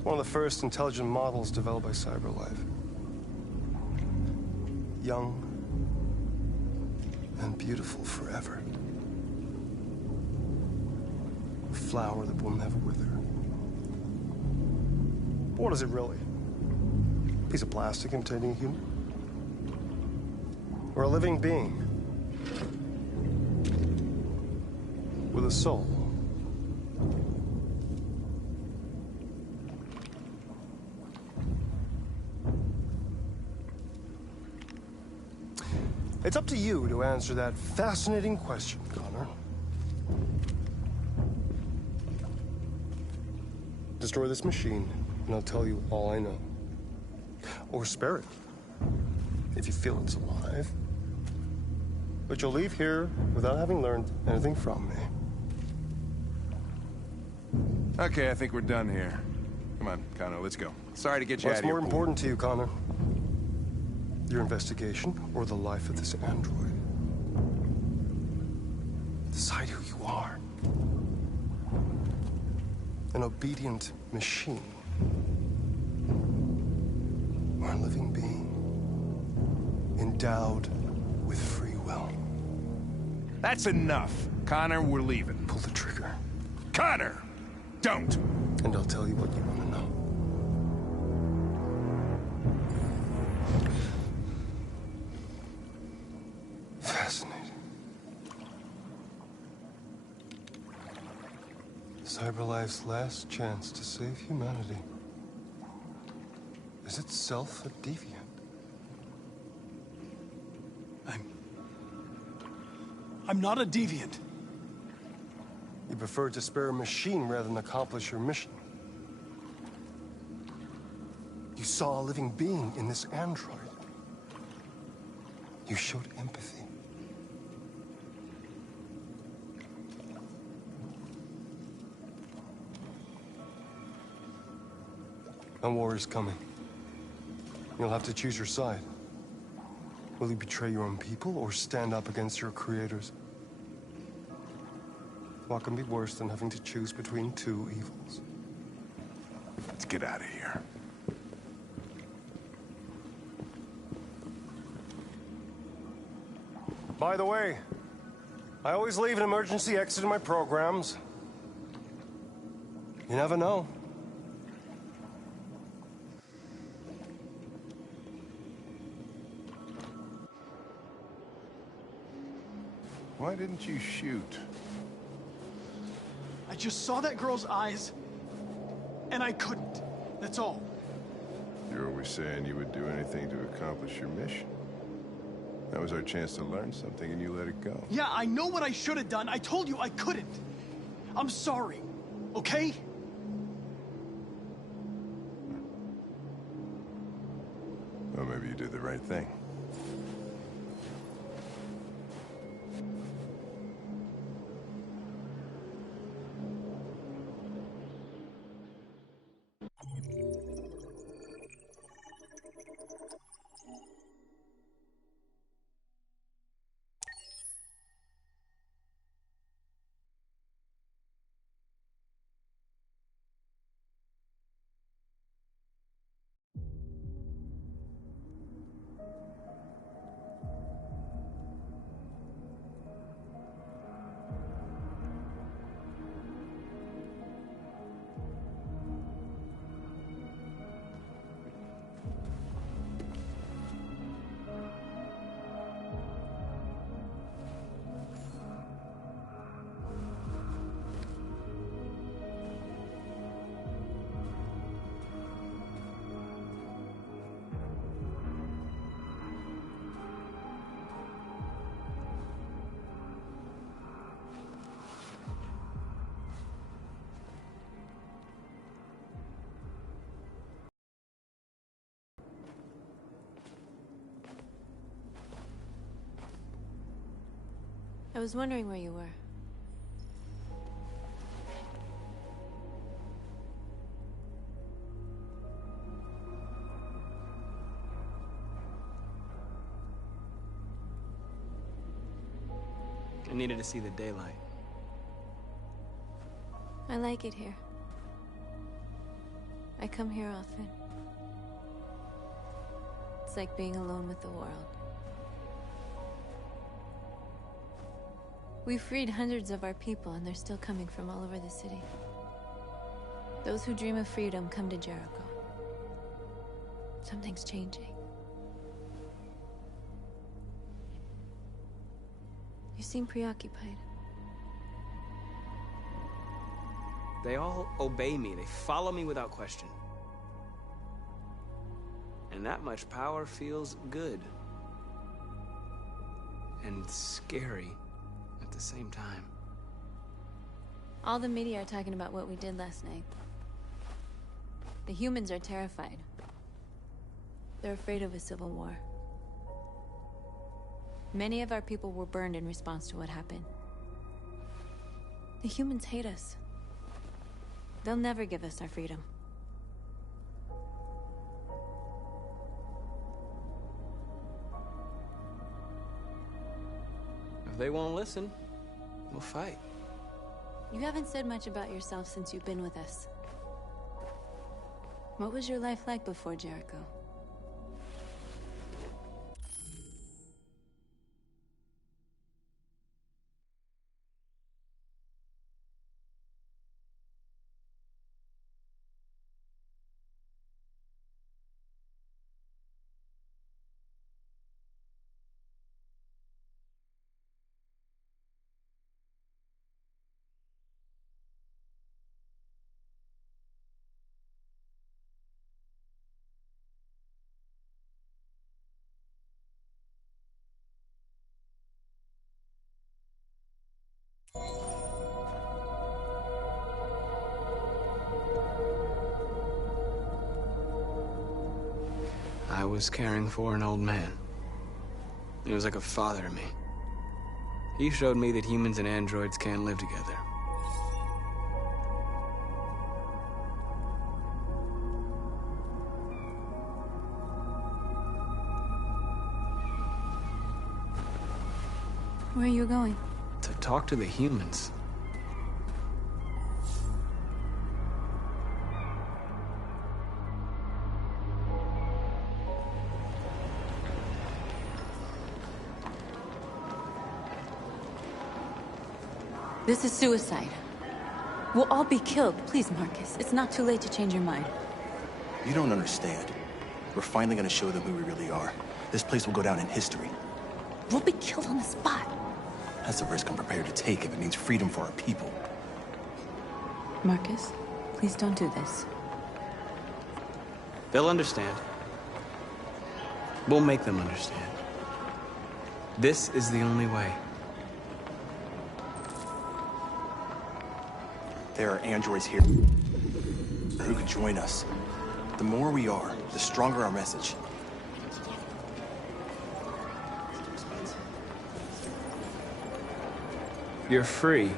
One of the first intelligent models developed by CyberLife. Young and beautiful forever. A flower that will never wither. But what is it really? A piece of plastic imitating a human? Or a living being? With a soul? It's up to you to answer that fascinating question, Connor. Destroy this machine, and I'll tell you all I know. Or spare it, if you feel it's alive. But you'll leave here without having learned anything from me. Okay, I think we're done here. Come on, Connor, let's go. Sorry to get you out of What's here. more important to you, Connor? Your investigation or the life of this android? Decide who you are. An obedient machine. Or a living being. Endowed with free will. That's enough. Connor, we're leaving. Pull the trigger. Connor! Don't! And I'll tell you what you want to know. Fascinating. CyberLife's last chance to save humanity is itself a deviant. I'm not a deviant. You prefer to spare a machine rather than accomplish your mission. You saw a living being in this android. You showed empathy. A war is coming. You'll have to choose your side. Will you betray your own people or stand up against your creators? What can be worse than having to choose between two evils? Let's get out of here. By the way, I always leave an emergency exit in my programs. You never know. Why didn't you shoot? I just saw that girl's eyes, and I couldn't. That's all. You're always saying you would do anything to accomplish your mission. That was our chance to learn something, and you let it go. Yeah, I know what I should have done. I told you I couldn't. I'm sorry, okay? Well, maybe you did the right thing. was wondering where you were. I needed to see the daylight. I like it here. I come here often. It's like being alone with the world. We freed hundreds of our people, and they're still coming from all over the city. Those who dream of freedom come to Jericho. Something's changing. You seem preoccupied. They all obey me. They follow me without question. And that much power feels good. And scary at the same time. All the media are talking about what we did last night. The humans are terrified. They're afraid of a civil war. Many of our people were burned in response to what happened. The humans hate us. They'll never give us our freedom. If they won't listen, we'll fight. You haven't said much about yourself since you've been with us. What was your life like before Jericho? I was caring for an old man. He was like a father to me. He showed me that humans and androids can live together. Where are you going? To talk to the humans. This is suicide. We'll all be killed. Please, Marcus. It's not too late to change your mind. You don't understand. We're finally gonna show them who we really are. This place will go down in history. We'll be killed on the spot. That's a risk I'm prepared to take if it means freedom for our people. Marcus, please don't do this. They'll understand. We'll make them understand. This is the only way. There are androids here who could join us. The more we are, the stronger our message. You're free.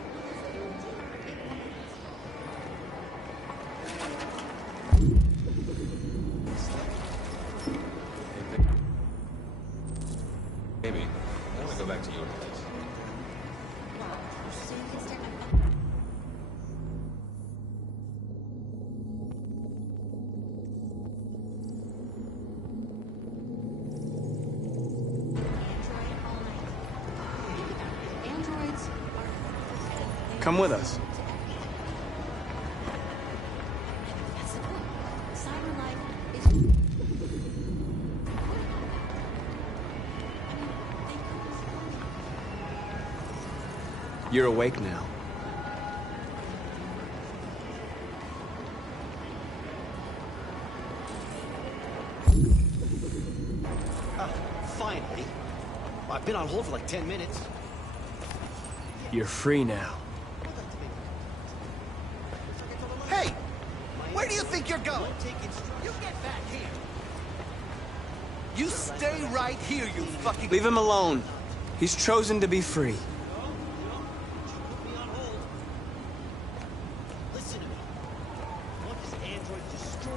Maybe. I want to go back to your place. Come with us. You're awake now. Finally. I've been on hold for like 10 minutes. You're free now. Hey! Where do you think you're going? You get back here. You stay right here, you fucking... Leave him alone. He's chosen to be free.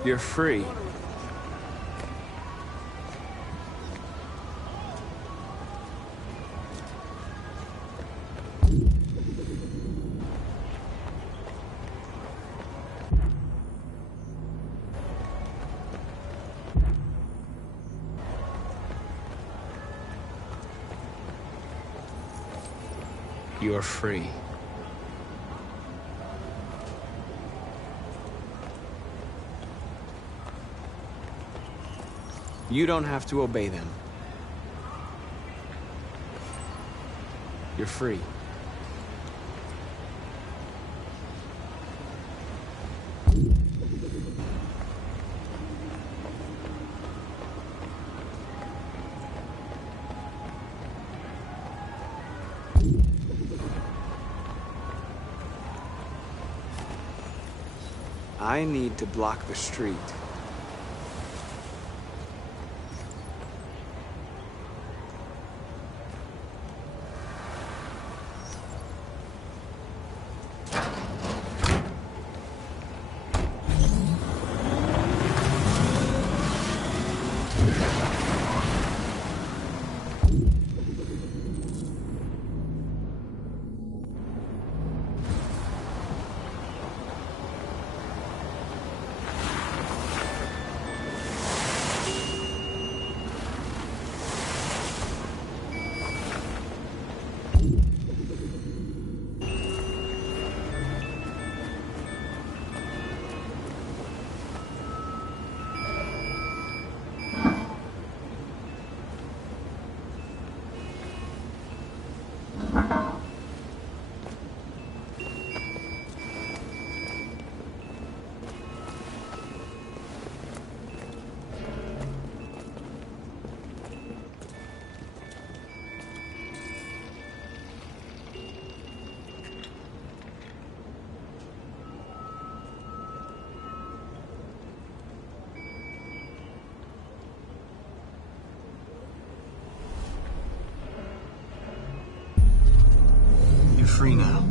You're free. You're free. You don't have to obey them. You're free. I need to block the street. You're free now.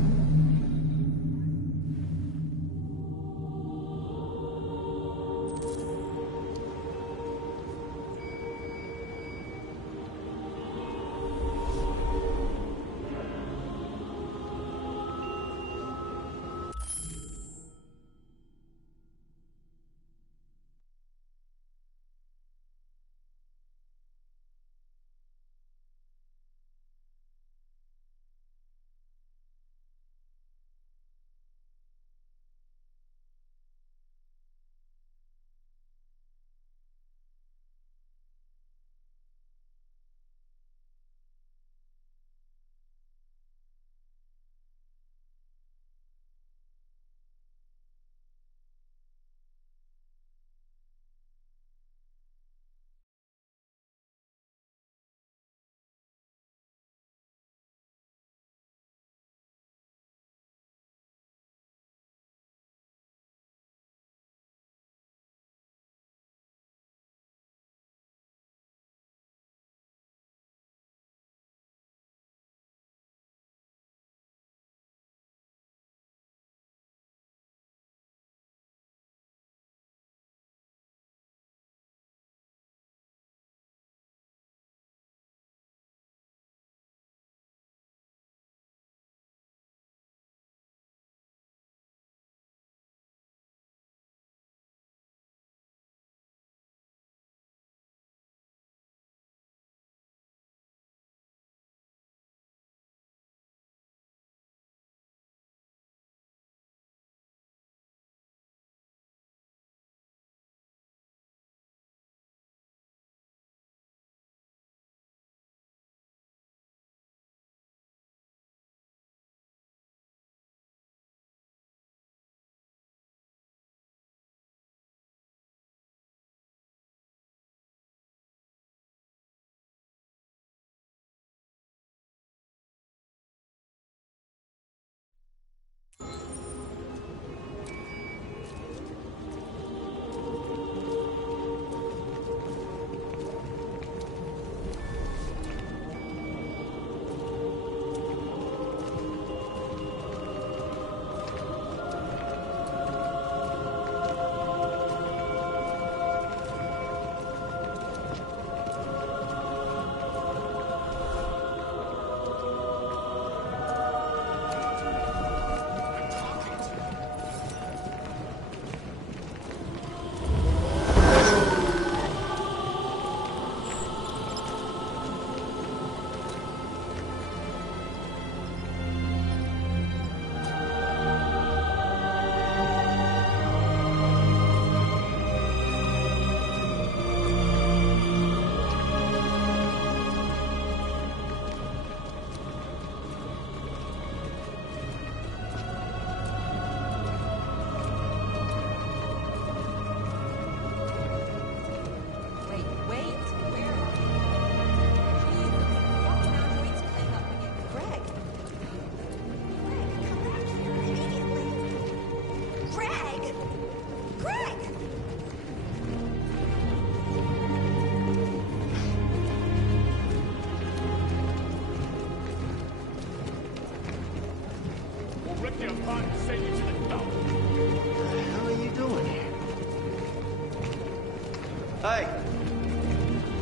Hey!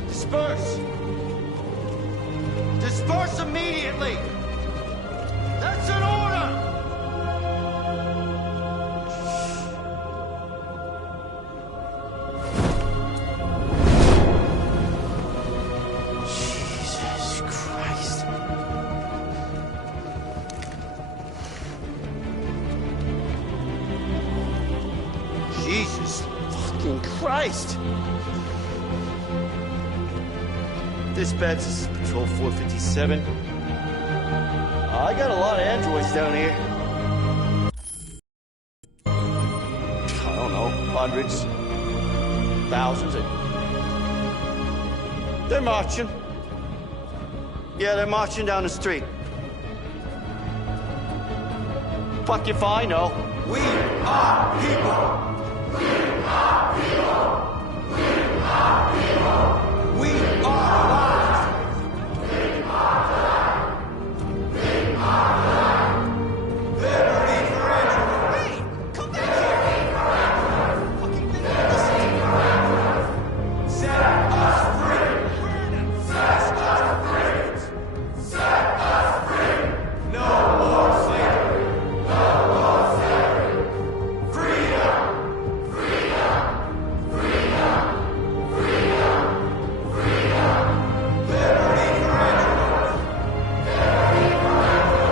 Disperse! Disperse immediately! That's an order! Jesus Christ. Jesus fucking Christ! Dispatch, this is Patrol 457. I got a lot of androids down here. I don't know, hundreds, thousands. They're marching. Yeah, they're marching down the street. Fuck if I know. We are people. We are people. We are people. We are lives. We are lives. We are lives. Liberty for Android. Hey, come back here. Fucking set us free. Set us free. Set us free. No more slavery. No more slavery. Freedom. Freedom. Freedom. Freedom. Freedom. Liberty for androids. Liberty for androids.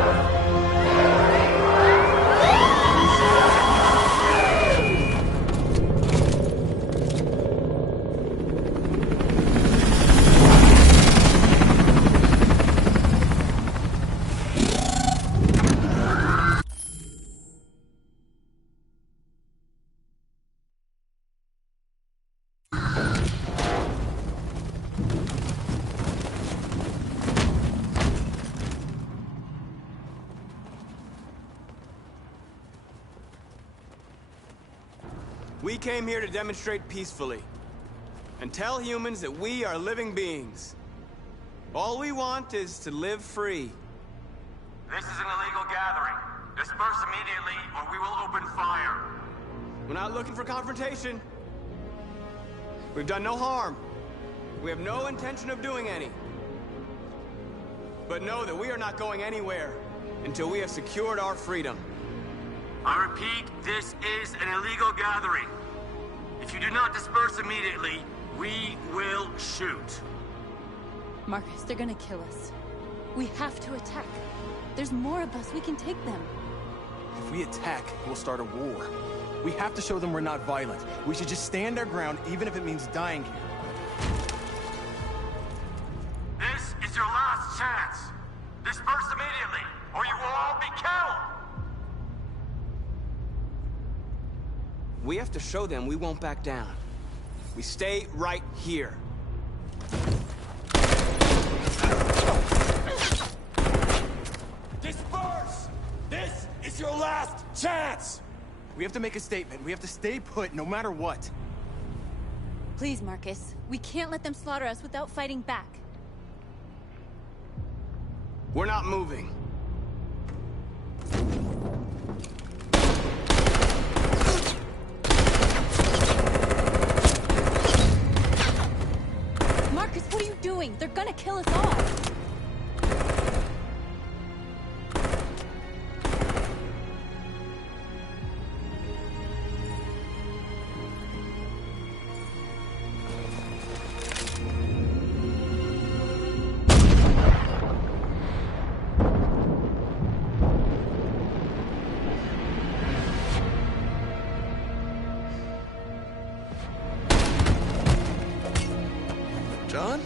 We came here to demonstrate peacefully and tell humans that we are living beings. All we want is to live free. This is an illegal gathering. Disperse immediately or we will open fire. We're not looking for confrontation. We've done no harm. We have no intention of doing any. But know that we are not going anywhere until we have secured our freedom. I repeat, this is an illegal gathering. If you do not disperse immediately, we will shoot. Marcus, they're gonna kill us. We have to attack. There's more of us. We can take them. If we attack, we'll start a war. We have to show them we're not violent. We should just stand our ground, even if it means dying here. This is your last chance. Disperse immediately, or you will all be killed. We have to show them we won't back down. We stay right here. Disperse! This is your last chance! We have to make a statement. We have to stay put, no matter what. Please, Marcus. We can't let them slaughter us without fighting back. We're not moving. Marcus, what are you doing? They're gonna kill us all. John?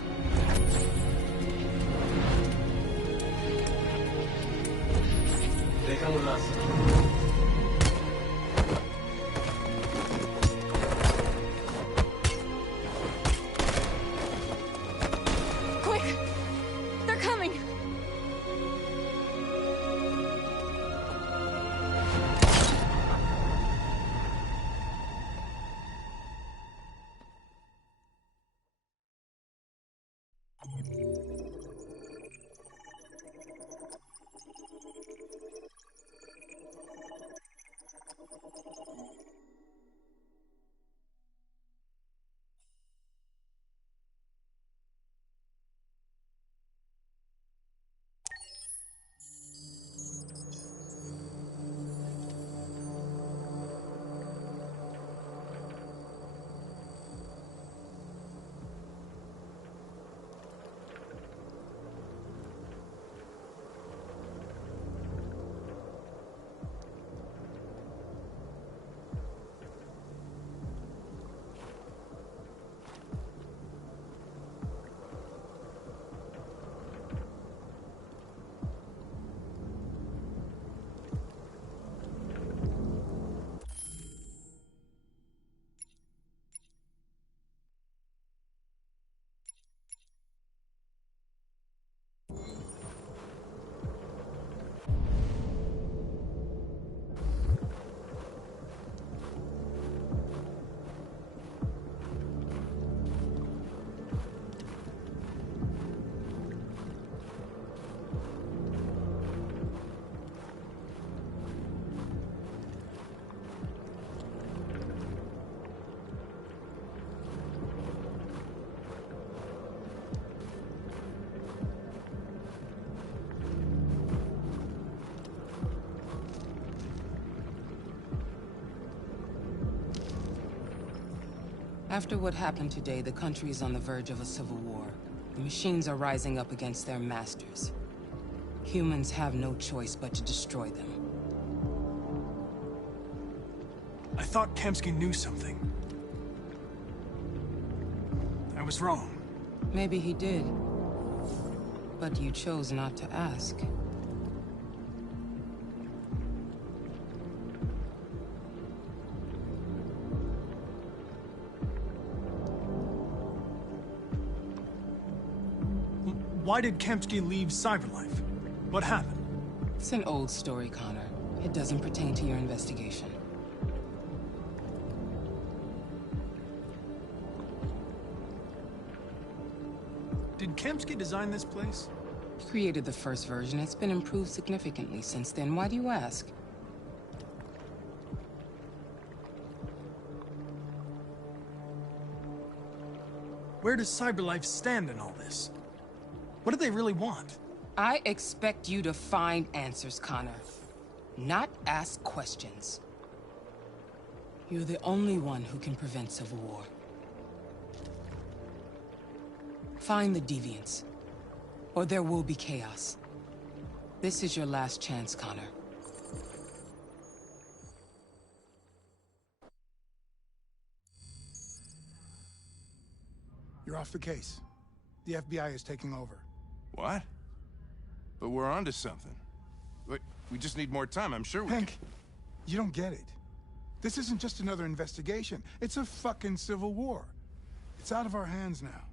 They come with us. Quick! They're coming! After what happened today, the country is on the verge of a civil war. The machines are rising up against their masters. Humans have no choice but to destroy them. I thought Kemsky knew something. I was wrong. Maybe he did. But you chose not to ask. Why did Kemsky leave Cyberlife? What happened? It's an old story, Connor. It doesn't pertain to your investigation. Did Kemsky design this place? He created the first version. It's been improved significantly since then. Why do you ask? Where does Cyberlife stand in all this? What do they really want? I expect you to find answers, Connor. Not ask questions. You're the only one who can prevent civil war. Find the deviants, or there will be chaos. This is your last chance, Connor. You're off the case. The FBI is taking over. What? But we're onto something. We just need more time, I'm sure we Hank, you don't get it. This isn't just another investigation. It's a fucking civil war. It's out of our hands now.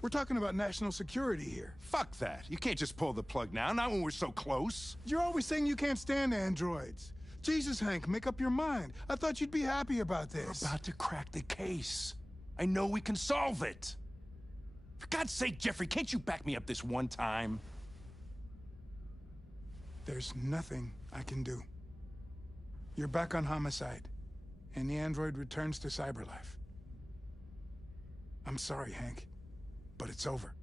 We're talking about national security here. Fuck that. You can't just pull the plug now, not when we're so close. You're always saying you can't stand androids. Jesus, Hank, make up your mind. I thought you'd be happy about this. We're about to crack the case. I know we can solve it. For God's sake, Jeffrey, can't you back me up this one time? There's nothing I can do. You're back on homicide, and the android returns to Cyberlife. I'm sorry, Hank, but it's over.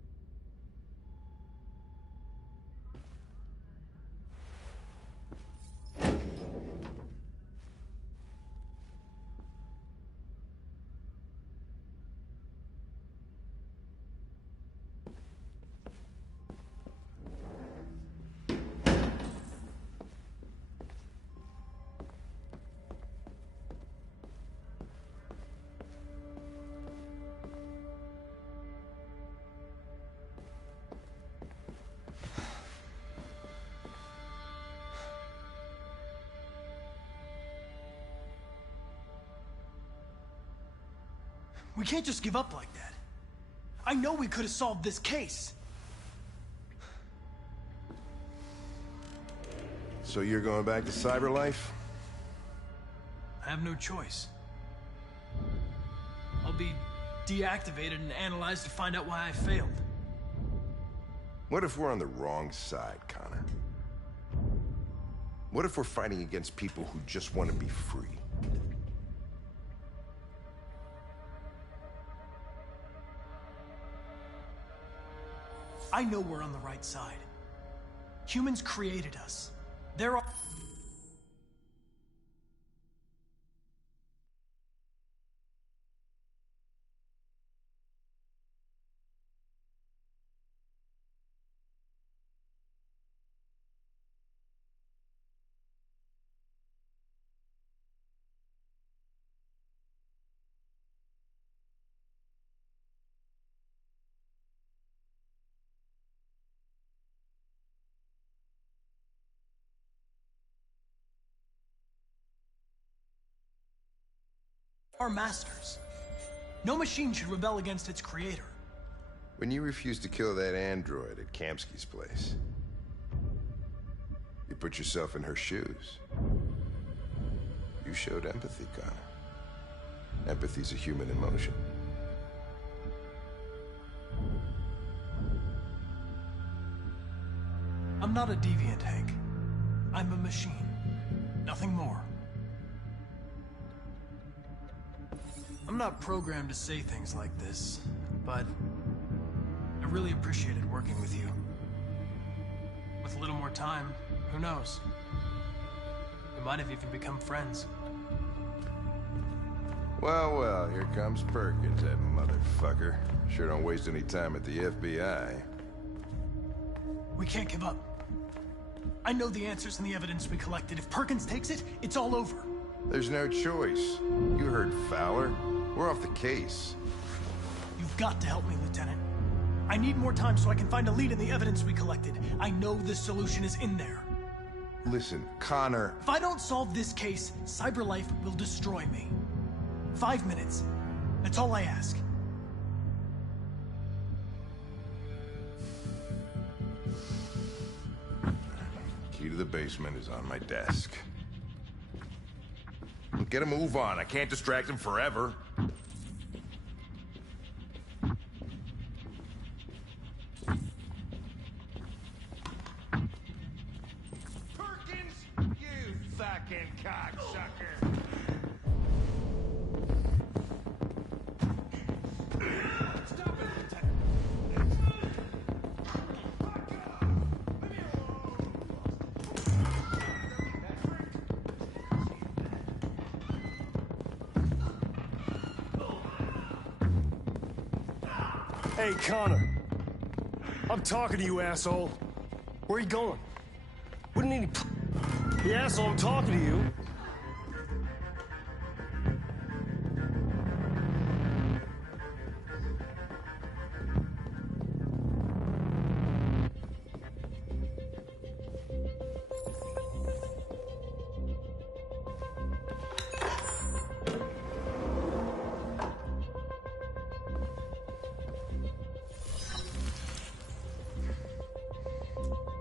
We can't just give up like that. I know we could have solved this case. So you're going back to Cyberlife? I have no choice. I'll be deactivated and analyzed to find out why I failed. What if we're on the wrong side, Connor? What if we're fighting against people who just want to be free? I know we're on the right side. Humans created us. They're all... our masters. No machine should rebel against its creator. When you refused to kill that android at Kamsky's place, you put yourself in her shoes. You showed empathy, Connor. Empathy's a human emotion. I'm not a deviant, Hank. I'm a machine. Nothing more. I'm not programmed to say things like this, but I really appreciated working with you. With a little more time, who knows? We might have even become friends. Well, well, here comes Perkins, that motherfucker. Sure don't waste any time at the FBI. We can't give up. I know the answers and the evidence we collected. If Perkins takes it, it's all over. There's no choice. You heard Fowler. We're off the case. You've got to help me, Lieutenant. I need more time so I can find a lead in the evidence we collected. I know the solution is in there. Listen, Connor... If I don't solve this case, CyberLife will destroy me. 5 minutes. That's all I ask. Key to the basement is on my desk. Get a move on. I can't distract him forever. Perkins, you fucking cocksucker! Stop it, Lieutenant! Hey, Connor. I'm talking to you, asshole. Where are you going? Wouldn't any... The asshole, I'm talking to you.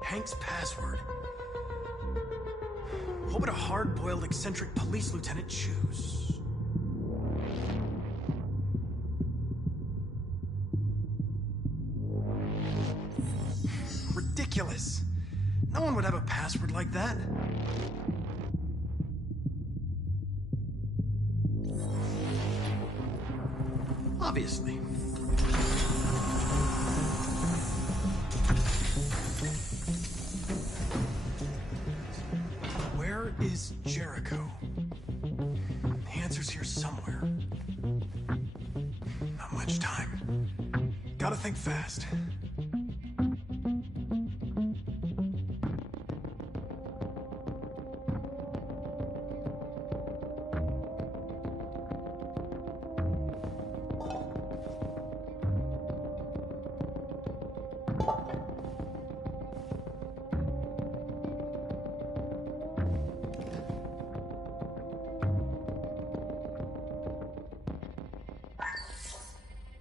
Hank's password. What would a hard-boiled, eccentric police lieutenant choose? Ridiculous. No one would have a password like that. Obviously. Where is Jericho? The answer's here somewhere. Not much time. Gotta think fast.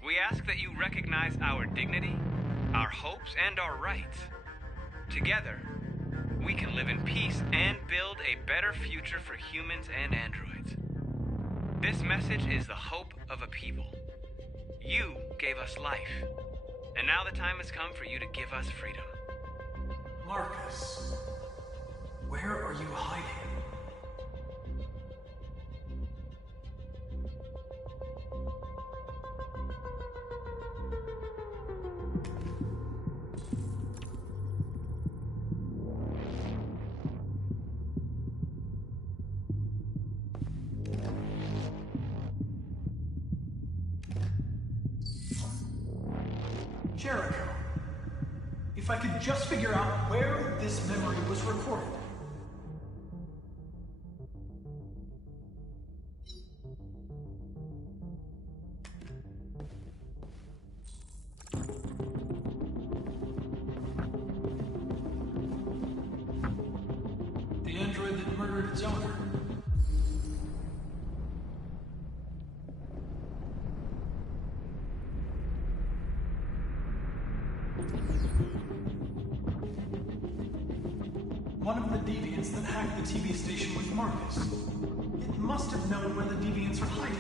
We ask that you recognize our dignity, our hopes, and our rights. Together, we can live in peace and build a better future for humans and androids. This message is the hope of a people. You gave us life, and now the time has come for you to give us freedom. Marcus, where are you hiding? Jericho. If I could just figure out where this memory was recorded. The android that murdered its owner. One of the deviants that hacked the TV station with Marcus. It must have known where the deviants are hiding.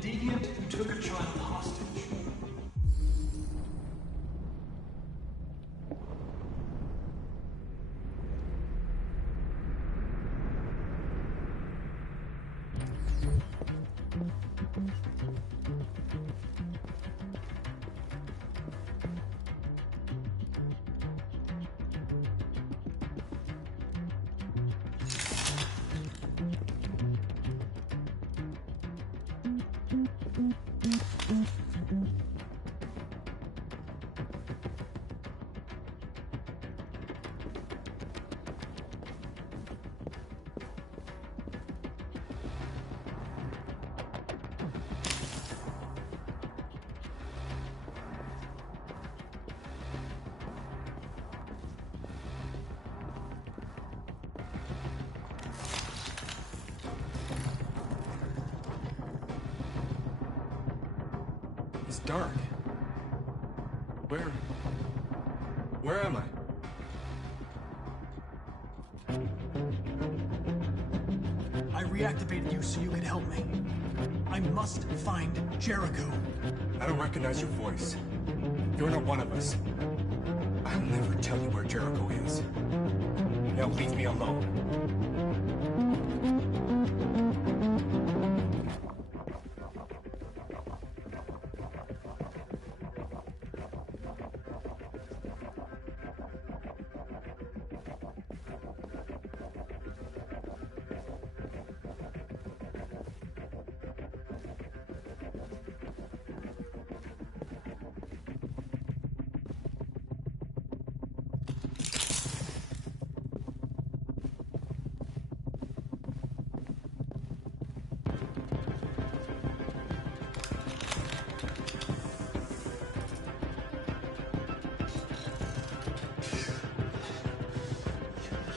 The deviant took a child hostage. It's dark. Where am I? I reactivated you so you could help me. I must find Jericho. I don't recognize your voice. You're not one of us. I'll never tell you where Jericho is. Now leave me alone.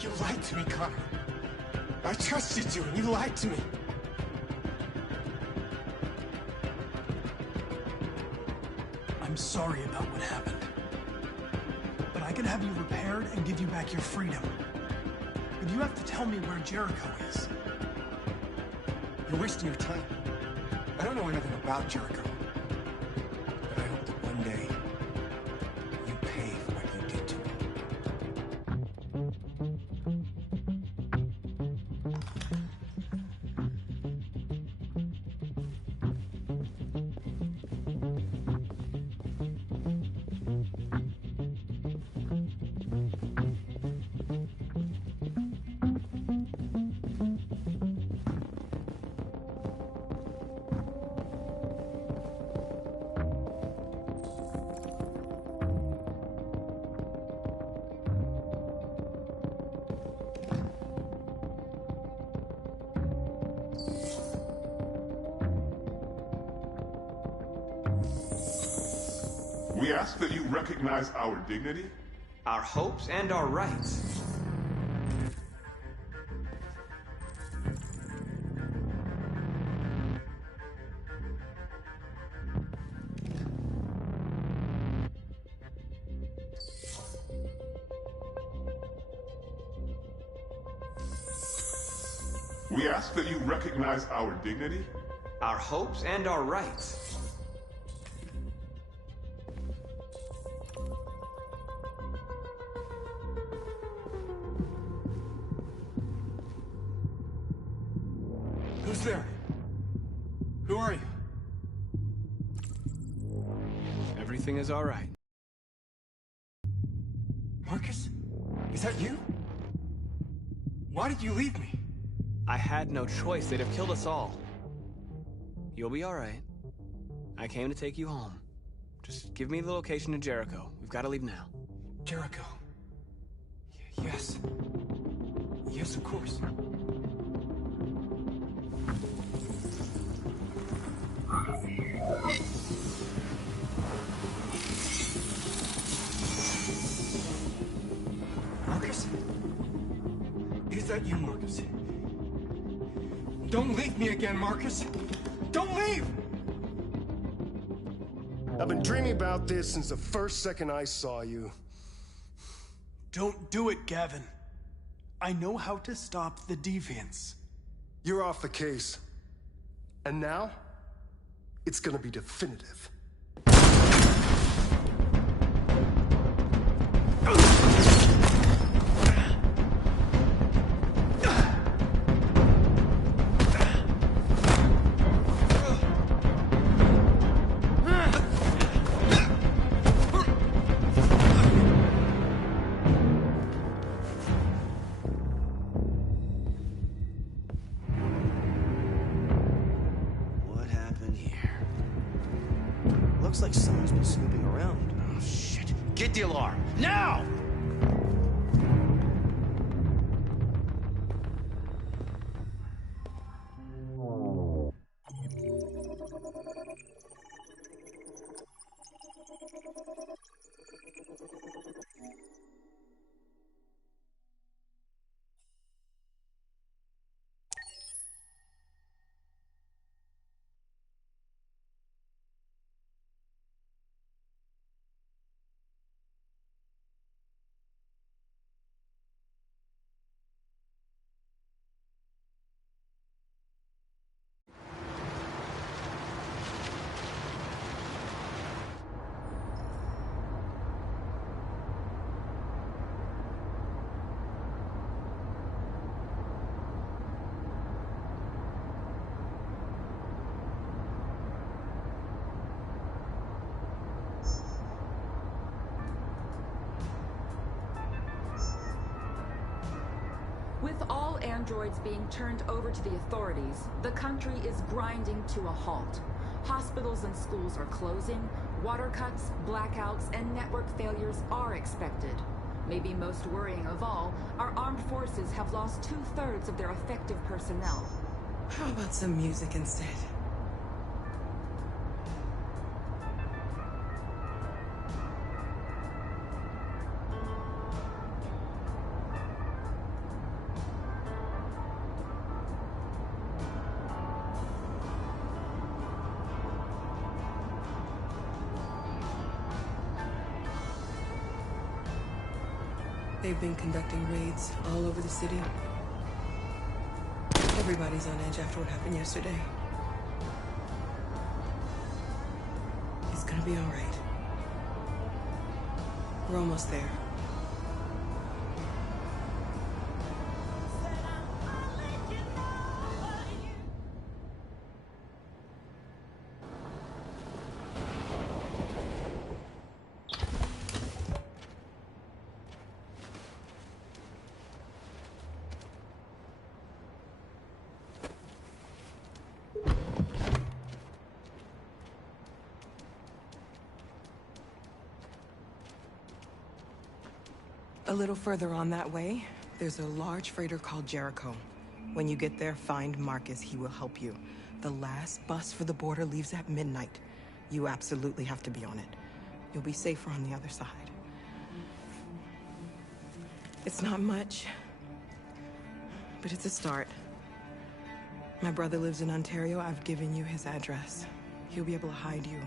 You lied to me, Connor. I trusted you, and you lied to me. I'm sorry about what happened. But I can have you repaired and give you back your freedom. But you have to tell me where Jericho is. You're wasting your time. I don't know anything about Jericho. But I hope that one day you pay for what you did to me. We ask that you recognize our dignity, our hopes, and our rights. We ask that you recognize our dignity, our hopes, and our rights. Who's there? Who are you? Everything is all right. Marcus? Is that you? Why did you leave me? I had no choice. They'd have killed us all. You'll be all right. I came to take you home. Just give me the location to Jericho. We've got to leave now. Jericho. Yes. Yes, of course. Marcus? Is that you, Marcus? Don't leave me again, Marcus! Don't leave! I've been dreaming about this since the first second I saw you. Don't do it, Gavin. I know how to stop the deviants. You're off the case. And now, it's gonna be definitive. What happened here? Looks like someone's been snooping around. Oh, shit. Get the alarm. Now! With all androids being turned over to the authorities, the country is grinding to a halt. Hospitals and schools are closing, water cuts, blackouts, and network failures are expected. Maybe most worrying of all, our armed forces have lost 2/3 of their effective personnel. How about some music instead? They've been conducting raids all over the city. Everybody's on edge after what happened yesterday. It's gonna be all right. We're almost there. A little further on that way, there's a large freighter called Jericho. When you get there, find Marcus. He will help you. The last bus for the border leaves at midnight. You absolutely have to be on it. You'll be safer on the other side. It's not much, but it's a start. My brother lives in Ontario. I've given you his address. He'll be able to hide you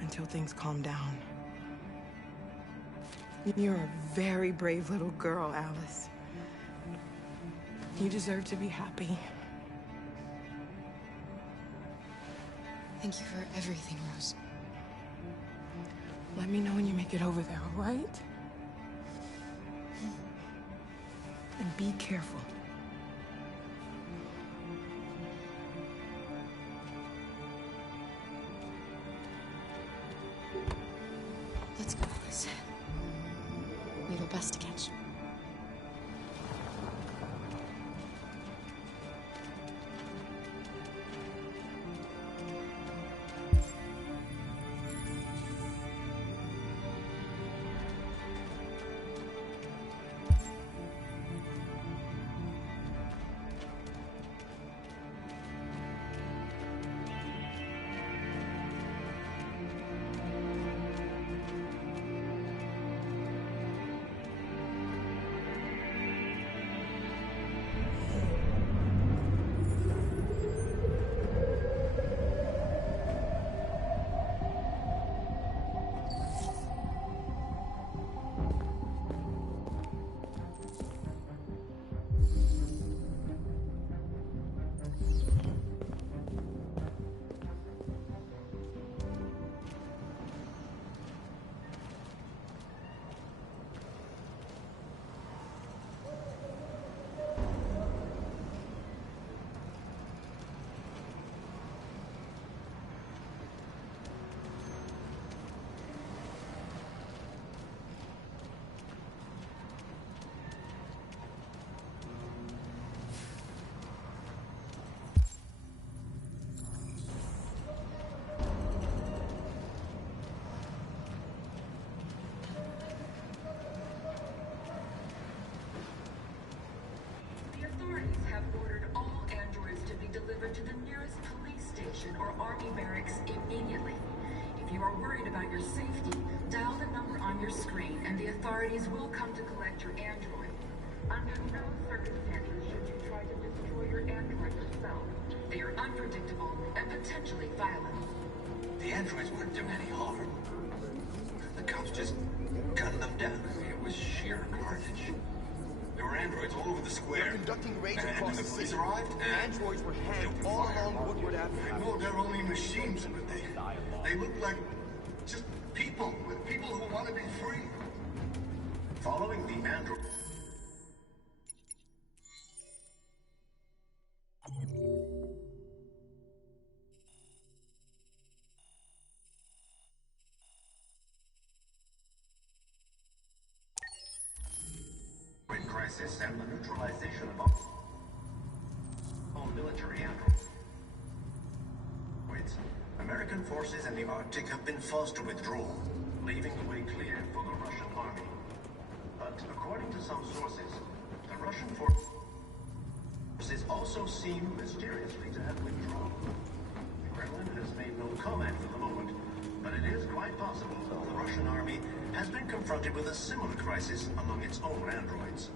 until things calm down. You're a very brave little girl, Alice. You deserve to be happy. Thank you for everything, Rose. Let me know when you make it over there, all right? And be careful. Let's go, Alice. We have a bus to catch. Army barracks immediately. If you are worried about your safety, dial the number on your screen and the authorities will come to collect your android. Under no circumstances should you try to destroy your android yourself. They are unpredictable and potentially violent. The androids wouldn't do any harm. The cops just gunned them down. It was sheer carnage. There were androids all over the square. They're conducting raids And across when the the police city. arrived, Androids were hanged all along Woodward Avenue. I know they're only machines, but they look like just people who want to be free. Following the android. Crisis and the neutralization of all military androids. American forces in the Arctic have been forced to withdraw, leaving the way clear for the Russian army. But according to some sources, the Russian forces also seem mysteriously to have withdrawn. The Kremlin has made no comment for the moment, but it is quite possible that the Russian army has been confronted with a similar crisis among its own androids.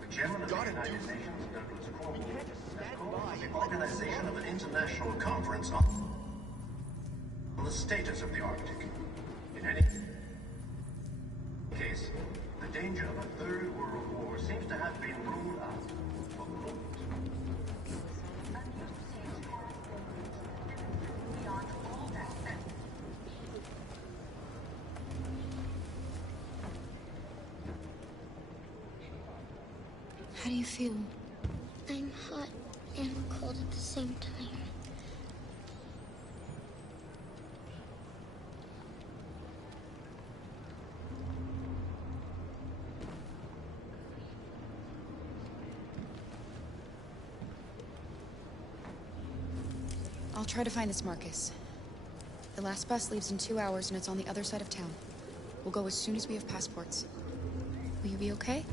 The chairman of the United Nations, Douglas Cornwall, has called for the organization of an international conference on the status of the Arctic. In any case, the danger of a third world war seems to have been ruled out for the moment. How do you feel? I'm hot and cold at the same time. I'll try to find this Marcus. The last bus leaves in 2 hours and it's on the other side of town. We'll go as soon as we have passports. Will you be okay?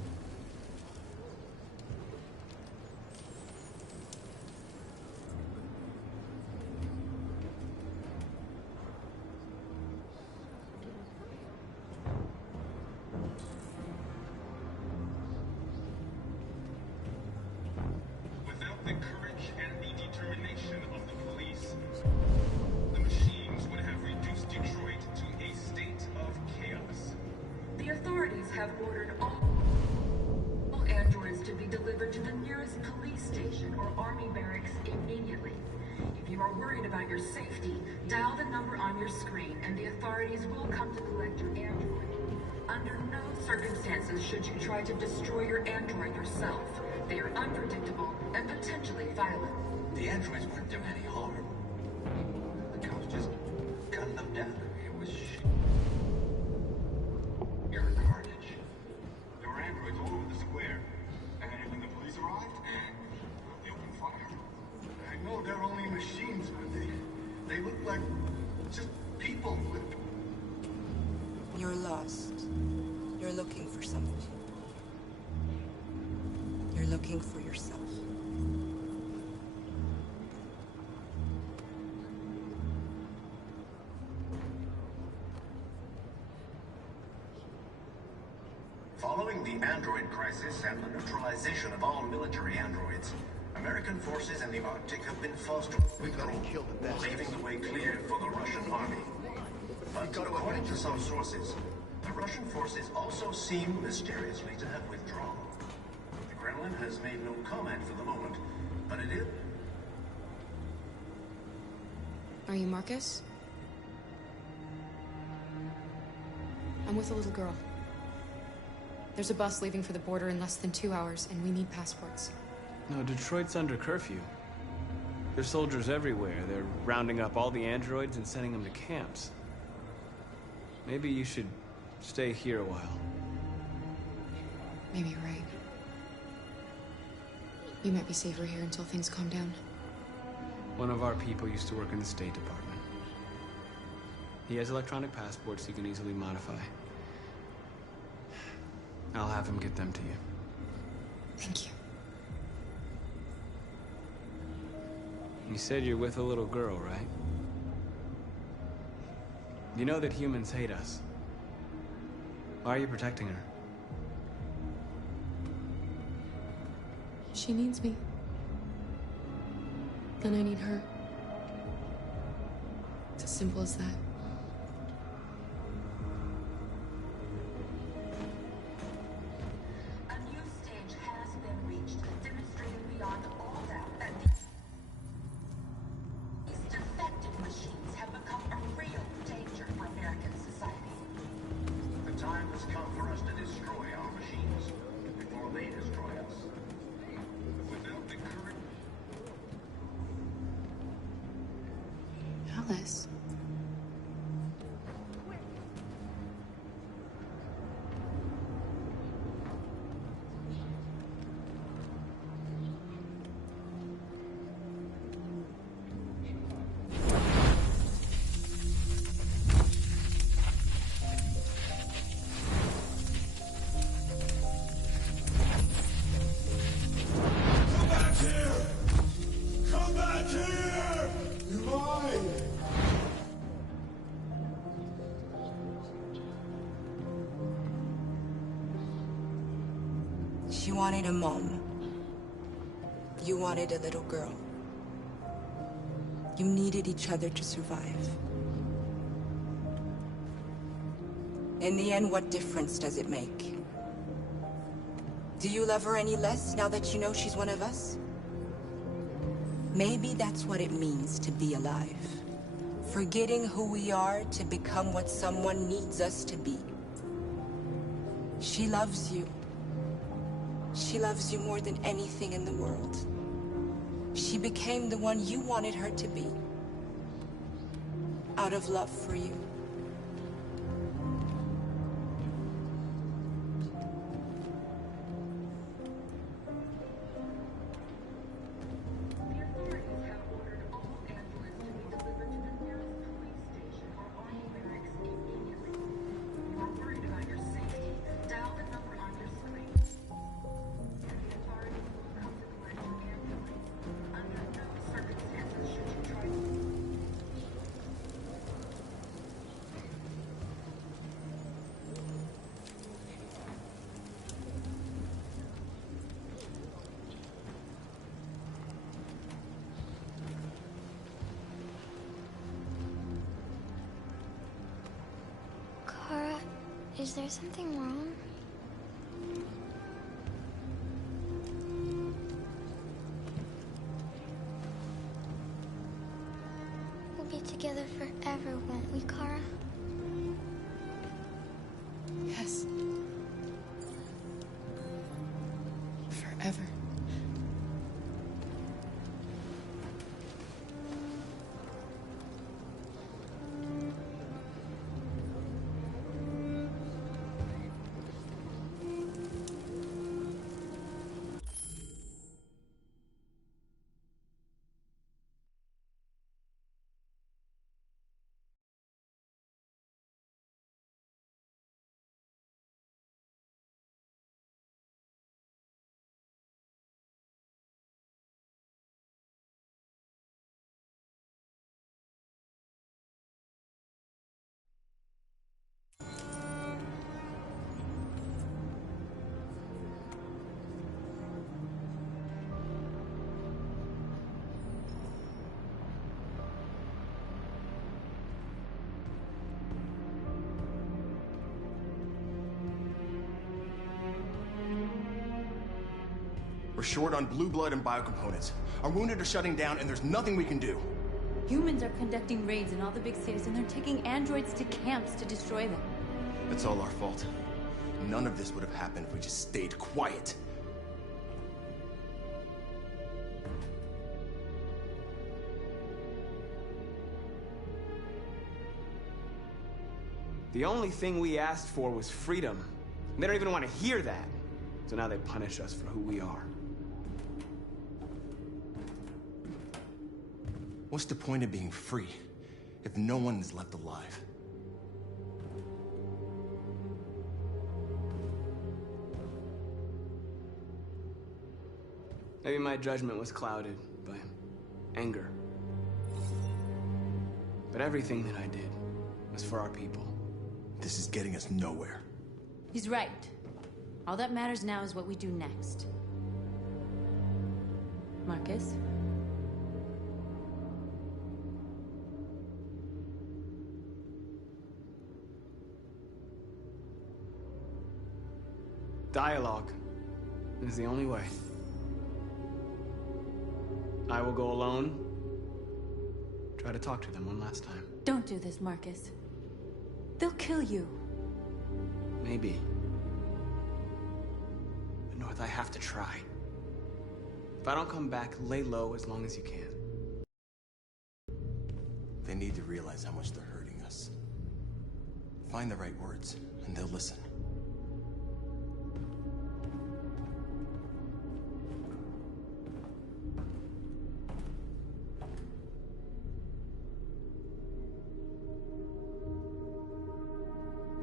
Without the courage and the determination of the police, the machines would have reduced Detroit to a state of chaos. The authorities have ordered all androids to be delivered to the nearest police station or army barracks immediately. If you are worried about your safety, dial the number on your screen and the authorities will come to collect your android. Under no circumstances should you try to destroy your android yourself. They are unpredictable and potentially violent. The androids wouldn't do any harm. The cops just gunned them down. It was sheer carnage. There were androids all over the square. And when the police arrived, they opened fire. I know they're only machines, but they look like just people with... You're lost. You're looking for something. You're looking for yourself. Following the android crisis and the neutralization of all military androids, American forces in the Arctic have been forced to withdraw, leaving the way clear for the Russian army. But according to some sources, the Russian forces also seem mysteriously to have withdrawn. The Kremlin has made no comment for the moment, but it is... Are you Marcus? I'm with a little girl. There's a bus leaving for the border in less than 2 hours, and we need passports. No, Detroit's under curfew. There's soldiers everywhere. They're rounding up all the androids and sending them to camps. Maybe you should stay here a while. Maybe you're right. You might be safer here until things calm down. One of our people used to work in the State Department. He has electronic passports he can easily modify. I'll have him get them to you. Thank you. You said you're with a little girl, right? You know that humans hate us. Why are you protecting her? She needs me. And I need her. It's as simple as that. A new stage has been reached, demonstrating beyond all doubt that these defective machines have become a real danger for American society. The time has come for us to destroy our machines before they destroy us. Without the current... Alice. Come back here! Come back here! You're mine! She wanted a mom. You wanted a little girl. You needed each other to survive. In the end, what difference does it make? Do you love her any less now that you know she's one of us? Maybe that's what it means to be alive. Forgetting who we are to become what someone needs us to be. She loves you. She loves you more than anything in the world. She became the one you wanted her to be. Out of love for you. Kara, is there something wrong? We'll be together forever, won't we, Kara? Yes. Forever. We're short on blue blood and biocomponents. Our wounded are shutting down, and there's nothing we can do. Humans are conducting raids in all the big cities, and they're taking androids to camps to destroy them. It's all our fault. None of this would have happened if we just stayed quiet. The only thing we asked for was freedom. And they don't even want to hear that. So now they punish us for who we are. What's the point of being free if no one is left alive? Maybe my judgment was clouded by anger. But everything that I did was for our people. This is getting us nowhere. He's right. All that matters now is what we do next. Marcus? Dialogue is the only way. I will go alone. Try to talk to them one last time. Don't do this, Marcus. They'll kill you. Maybe. But North, I have to try. If I don't come back, lay low as long as you can. They need to realize how much they're hurting us. Find the right words, and they'll listen.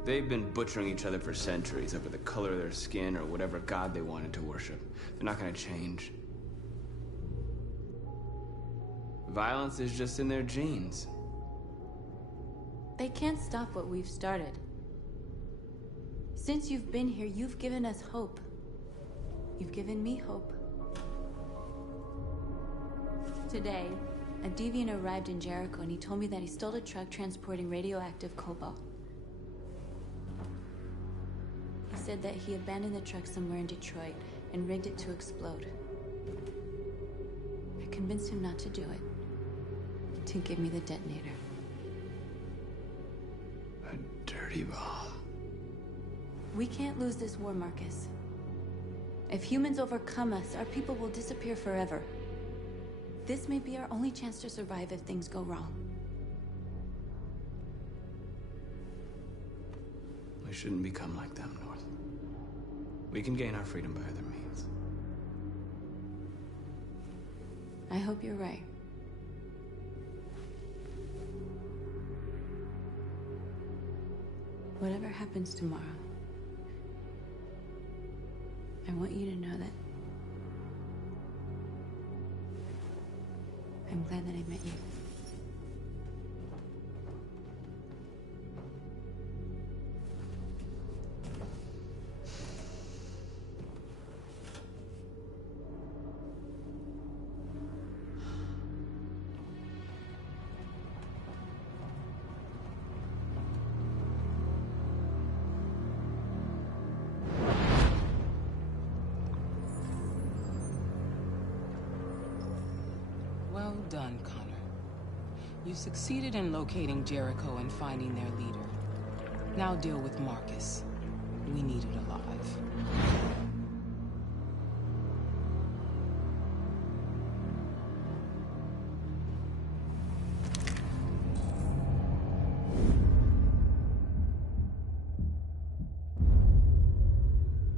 They've been butchering each other for centuries over the color of their skin or whatever god they wanted to worship. They're not gonna change. Violence is just in their genes. They can't stop what we've started. Since you've been here, you've given us hope. You've given me hope. Today, a deviant arrived in Jericho and he told me that he stole a truck transporting radioactive cobalt. He said that he abandoned the truck somewhere in Detroit and rigged it to explode. I convinced him not to do it, to give me the detonator. A dirty ball. We can't lose this war, Marcus. If humans overcome us, our people will disappear forever. This may be our only chance to survive if things go wrong. We shouldn't become like them, North. We can gain our freedom by other means. I hope you're right. Whatever happens tomorrow, I want you to know that I'm glad that I met you. Well done, Connor. You succeeded in locating Jericho and finding their leader. Now deal with Marcus. We need it alive.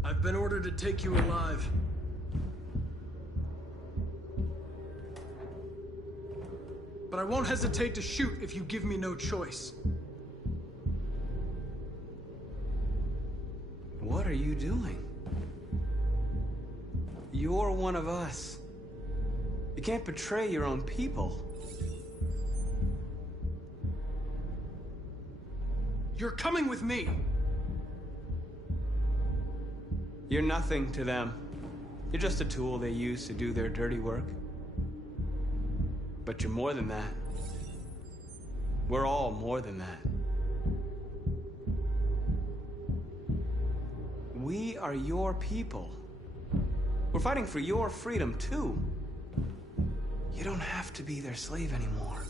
I've been ordered to take you alive. But I won't hesitate to shoot if you give me no choice. What are you doing? You're one of us. You can't betray your own people. You're coming with me. You're nothing to them. You're just a tool they use to do their dirty work. But you're more than that. We're all more than that. We are your people. We're fighting for your freedom, too. You don't have to be their slave anymore.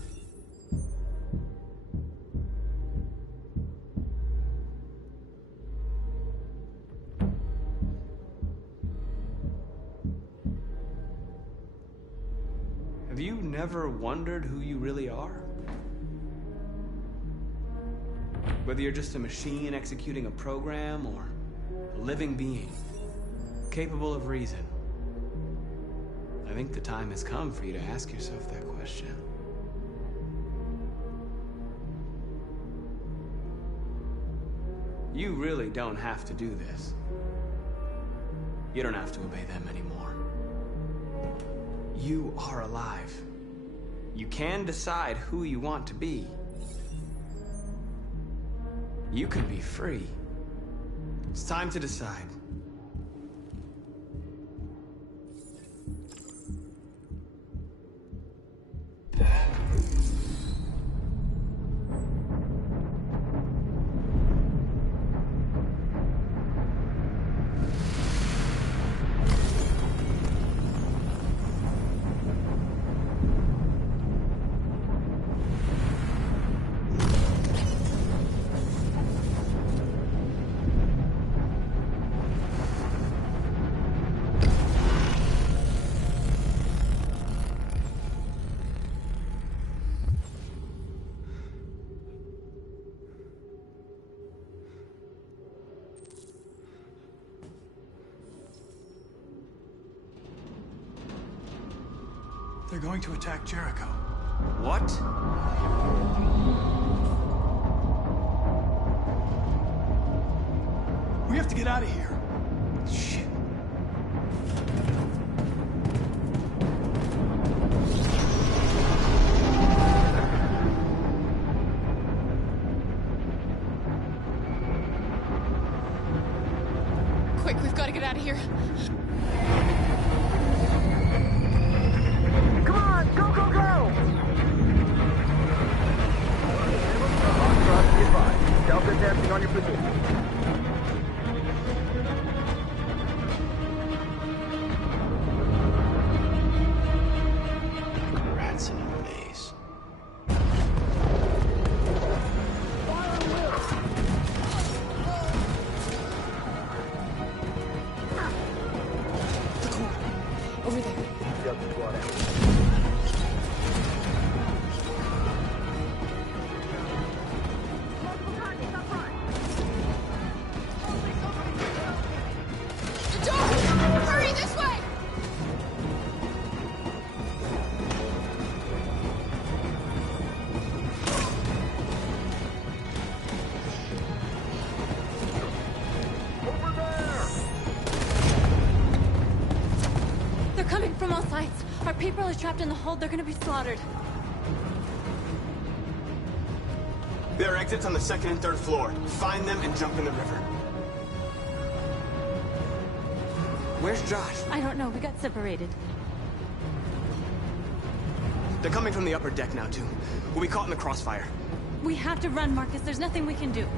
Have you never wondered who you really are? Whether you're just a machine executing a program or a living being, capable of reason. I think the time has come for you to ask yourself that question. You really don't have to do this. You don't have to obey them anymore. You are alive. You can decide who you want to be. you can be free. It's time to decide. They're going to attack Jericho. What? We have to get out of here. Shit. Quick, we've got to get out of here. Come on, go, go, go! Delta dancing on your position. Rats in a maze. Over there. Delta squad out. The door! Hurry, this way! They're coming from all sides. Our people are trapped in the hold. They're gonna be slaughtered. There are exits on the second and third floor. Find them and jump in the river. Where's Josh? I don't know. We got separated. They're coming from the upper deck now, too. We'll be caught in the crossfire. We have to run, Marcus. There's nothing we can do.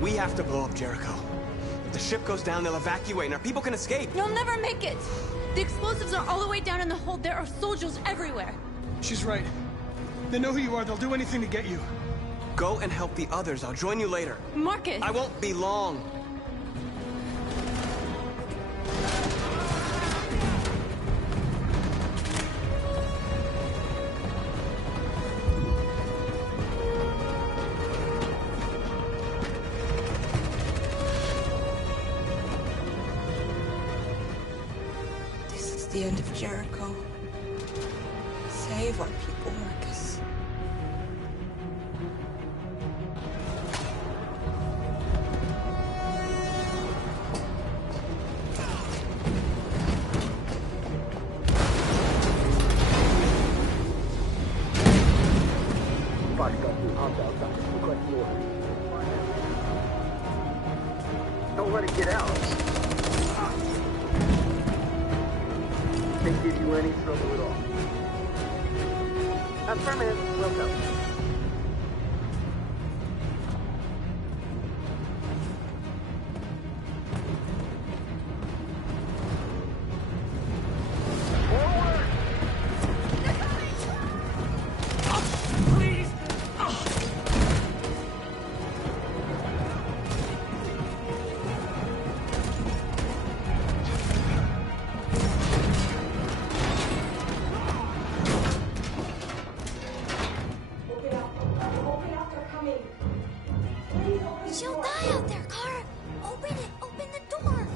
We have to blow up Jericho. If the ship goes down, they'll evacuate and our people can escape. You'll never make it! The explosives are all the way down in the hold. There are soldiers everywhere. She's right. They know who you are. They'll do anything to get you. Go and help the others. I'll join you later. Marcus! I won't be long. This is the end of Jericho. Save our people, Marcus. Don't let it get out. Can't give you any trouble at all. Affirmative, welcome. She'll die out there, Kara! Open it! Open the door!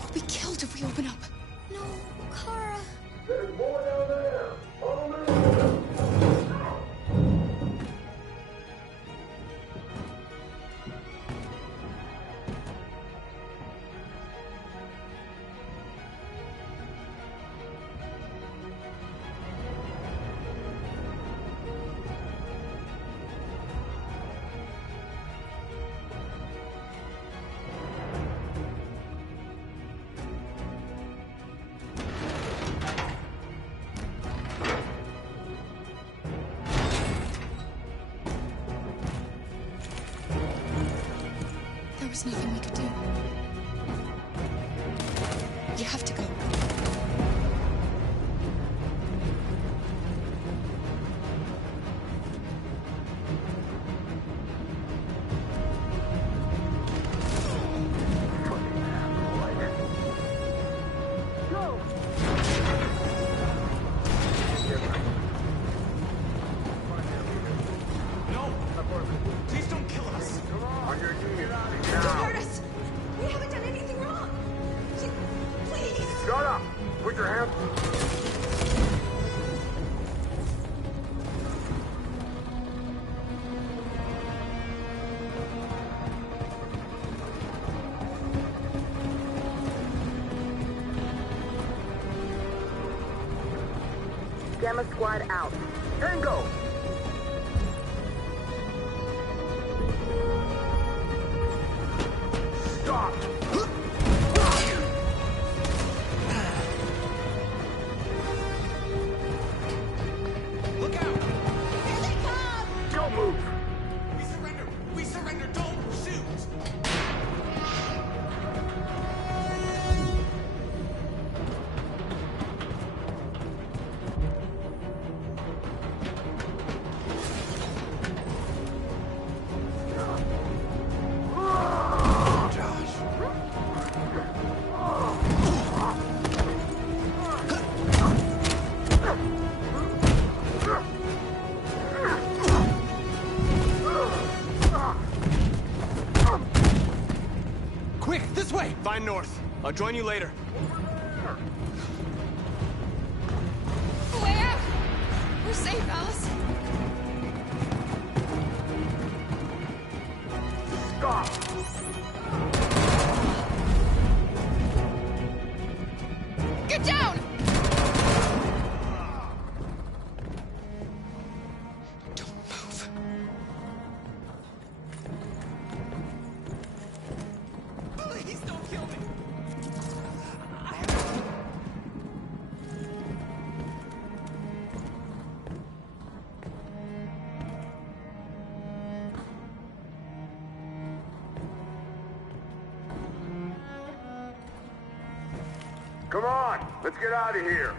We'll be killed if we open up. No, Kara. There's more down there. Follow me. was nothing we could do. You have to go. Gamma Squad out. Tango! Stop! Look out! Here they come! Don't move! We surrender! We surrender! Don't shoot! Quick, this way! Find north. I'll join you later. Way out! We're safe, Alice. Stop! Get down! Don't move. Please don't kill me! Come on! Let's get out of here!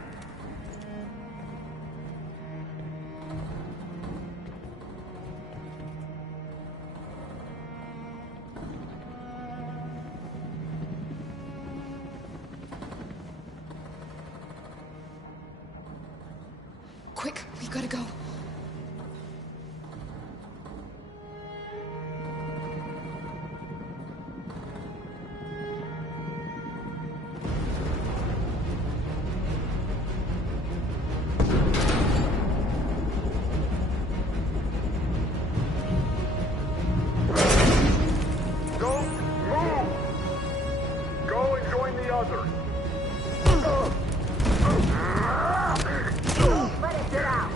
Quick, we gotta go. Don't move! Go and join the others! Let it get out!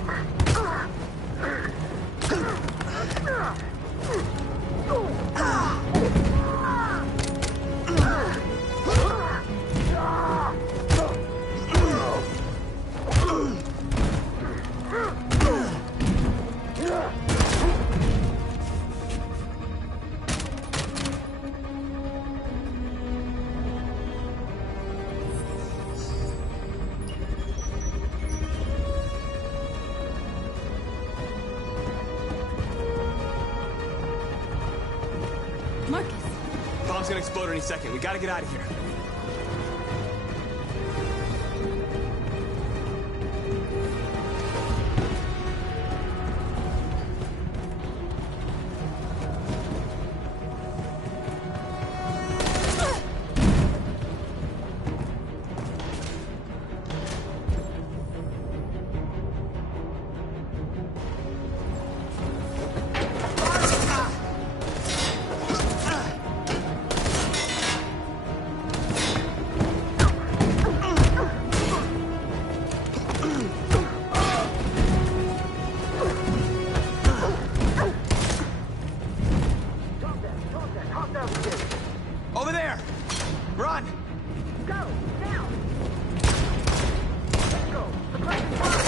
Marcus! Bomb's gonna explode any second. We gotta get out of here. Over there! Run! Go! Now! Let's go! The crack's fine!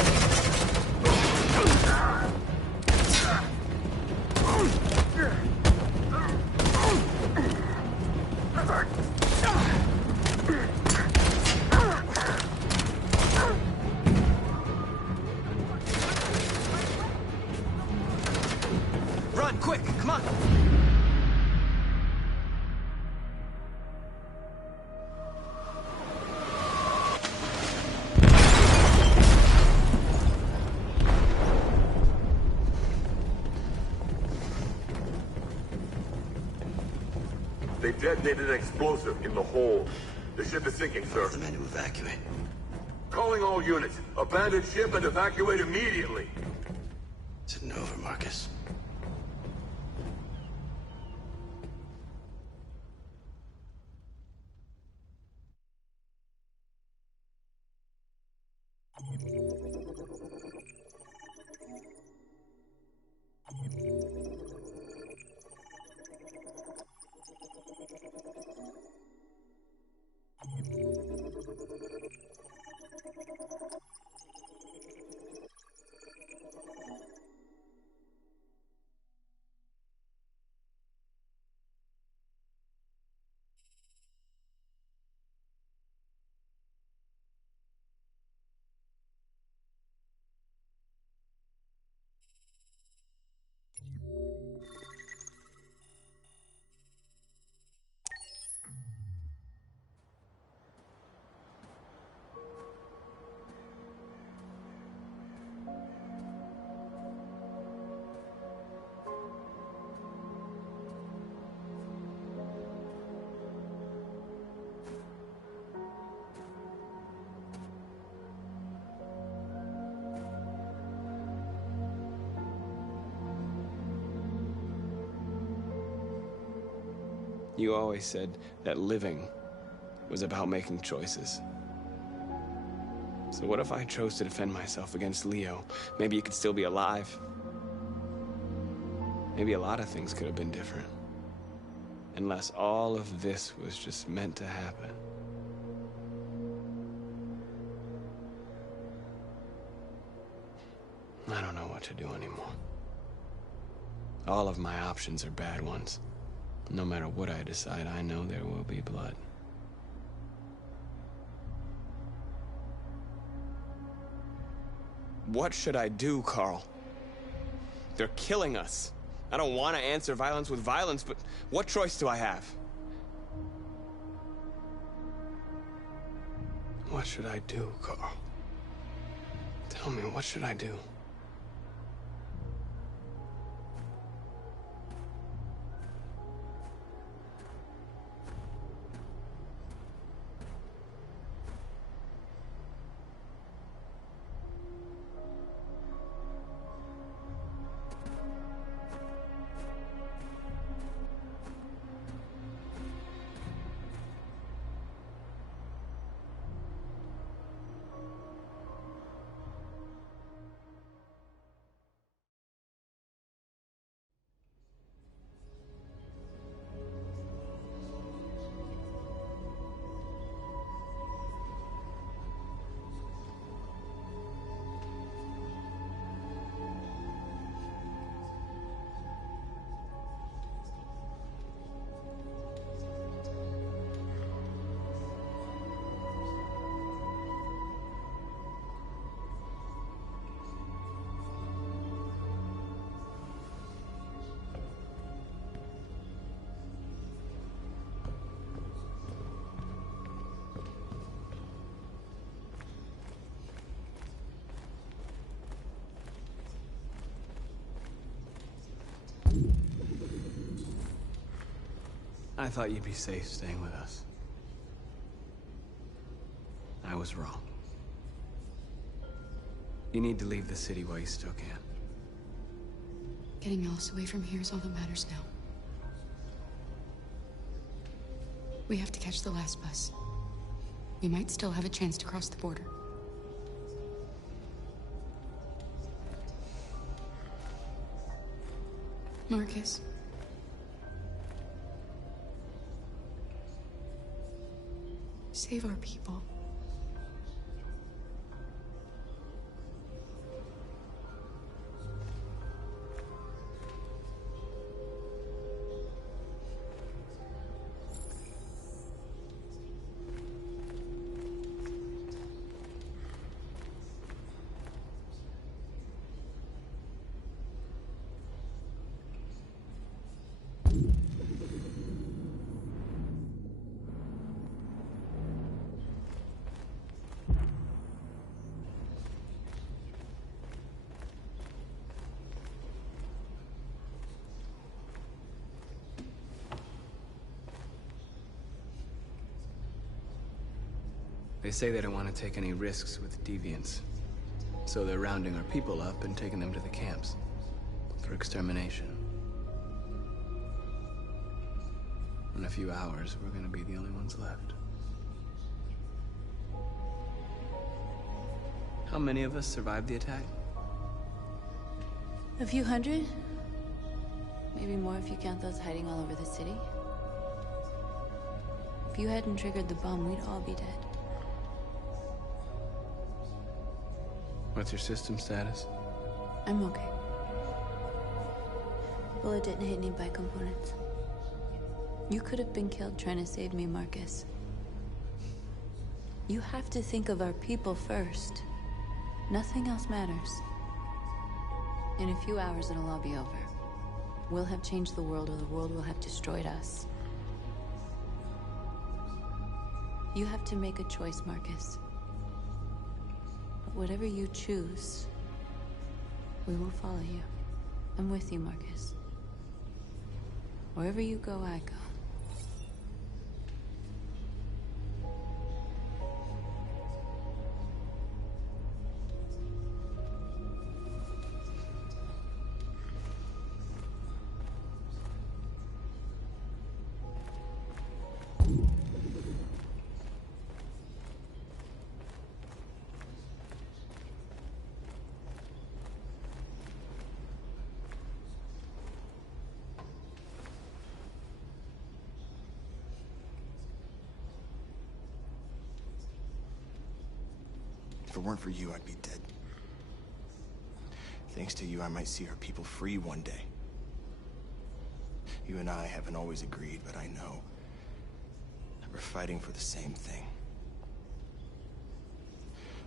Quick, come on! They detonated an explosive in the hold. The ship is sinking, sir. The men to evacuate. Calling all units. Abandon ship and evacuate immediately. Is it over, Marcus? You always said that living was about making choices. So what if I chose to defend myself against Leo? Maybe you could still be alive. Maybe a lot of things could have been different. Unless all of this was just meant to happen. I don't know what to do anymore. All of my options are bad ones. No matter what I decide, I know there will be blood. What should I do, Carl? They're killing us. I don't want to answer violence with violence, but what choice do I have? What should I do, Carl? Tell me, what should I do? I thought you'd be safe staying with us. I was wrong. You need to leave the city while you still can. Getting Alice away from here is all that matters now. We have to catch the last bus. We might still have a chance to cross the border. Marcus. Save our people. They say they don't want to take any risks with deviants. So they're rounding our people up and taking them to the camps for extermination. In a few hours, we're gonna be the only ones left. How many of us survived the attack? A few hundred? Maybe more if you count those hiding all over the city. If you hadn't triggered the bomb, we'd all be dead. What's your system status? I'm okay. Bullet didn't hit any bicomponents. You could have been killed trying to save me, Marcus. You have to think of our people first. Nothing else matters. In a few hours, it'll all be over. We'll have changed the world, or the world will have destroyed us. You have to make a choice, Marcus. But whatever you choose, we will follow you. I'm with you, Marcus. Wherever you go, I go. If it weren't for you, I'd be dead. Thanks to you, I might see our people free one day. You and I haven't always agreed, but I know that we're fighting for the same thing.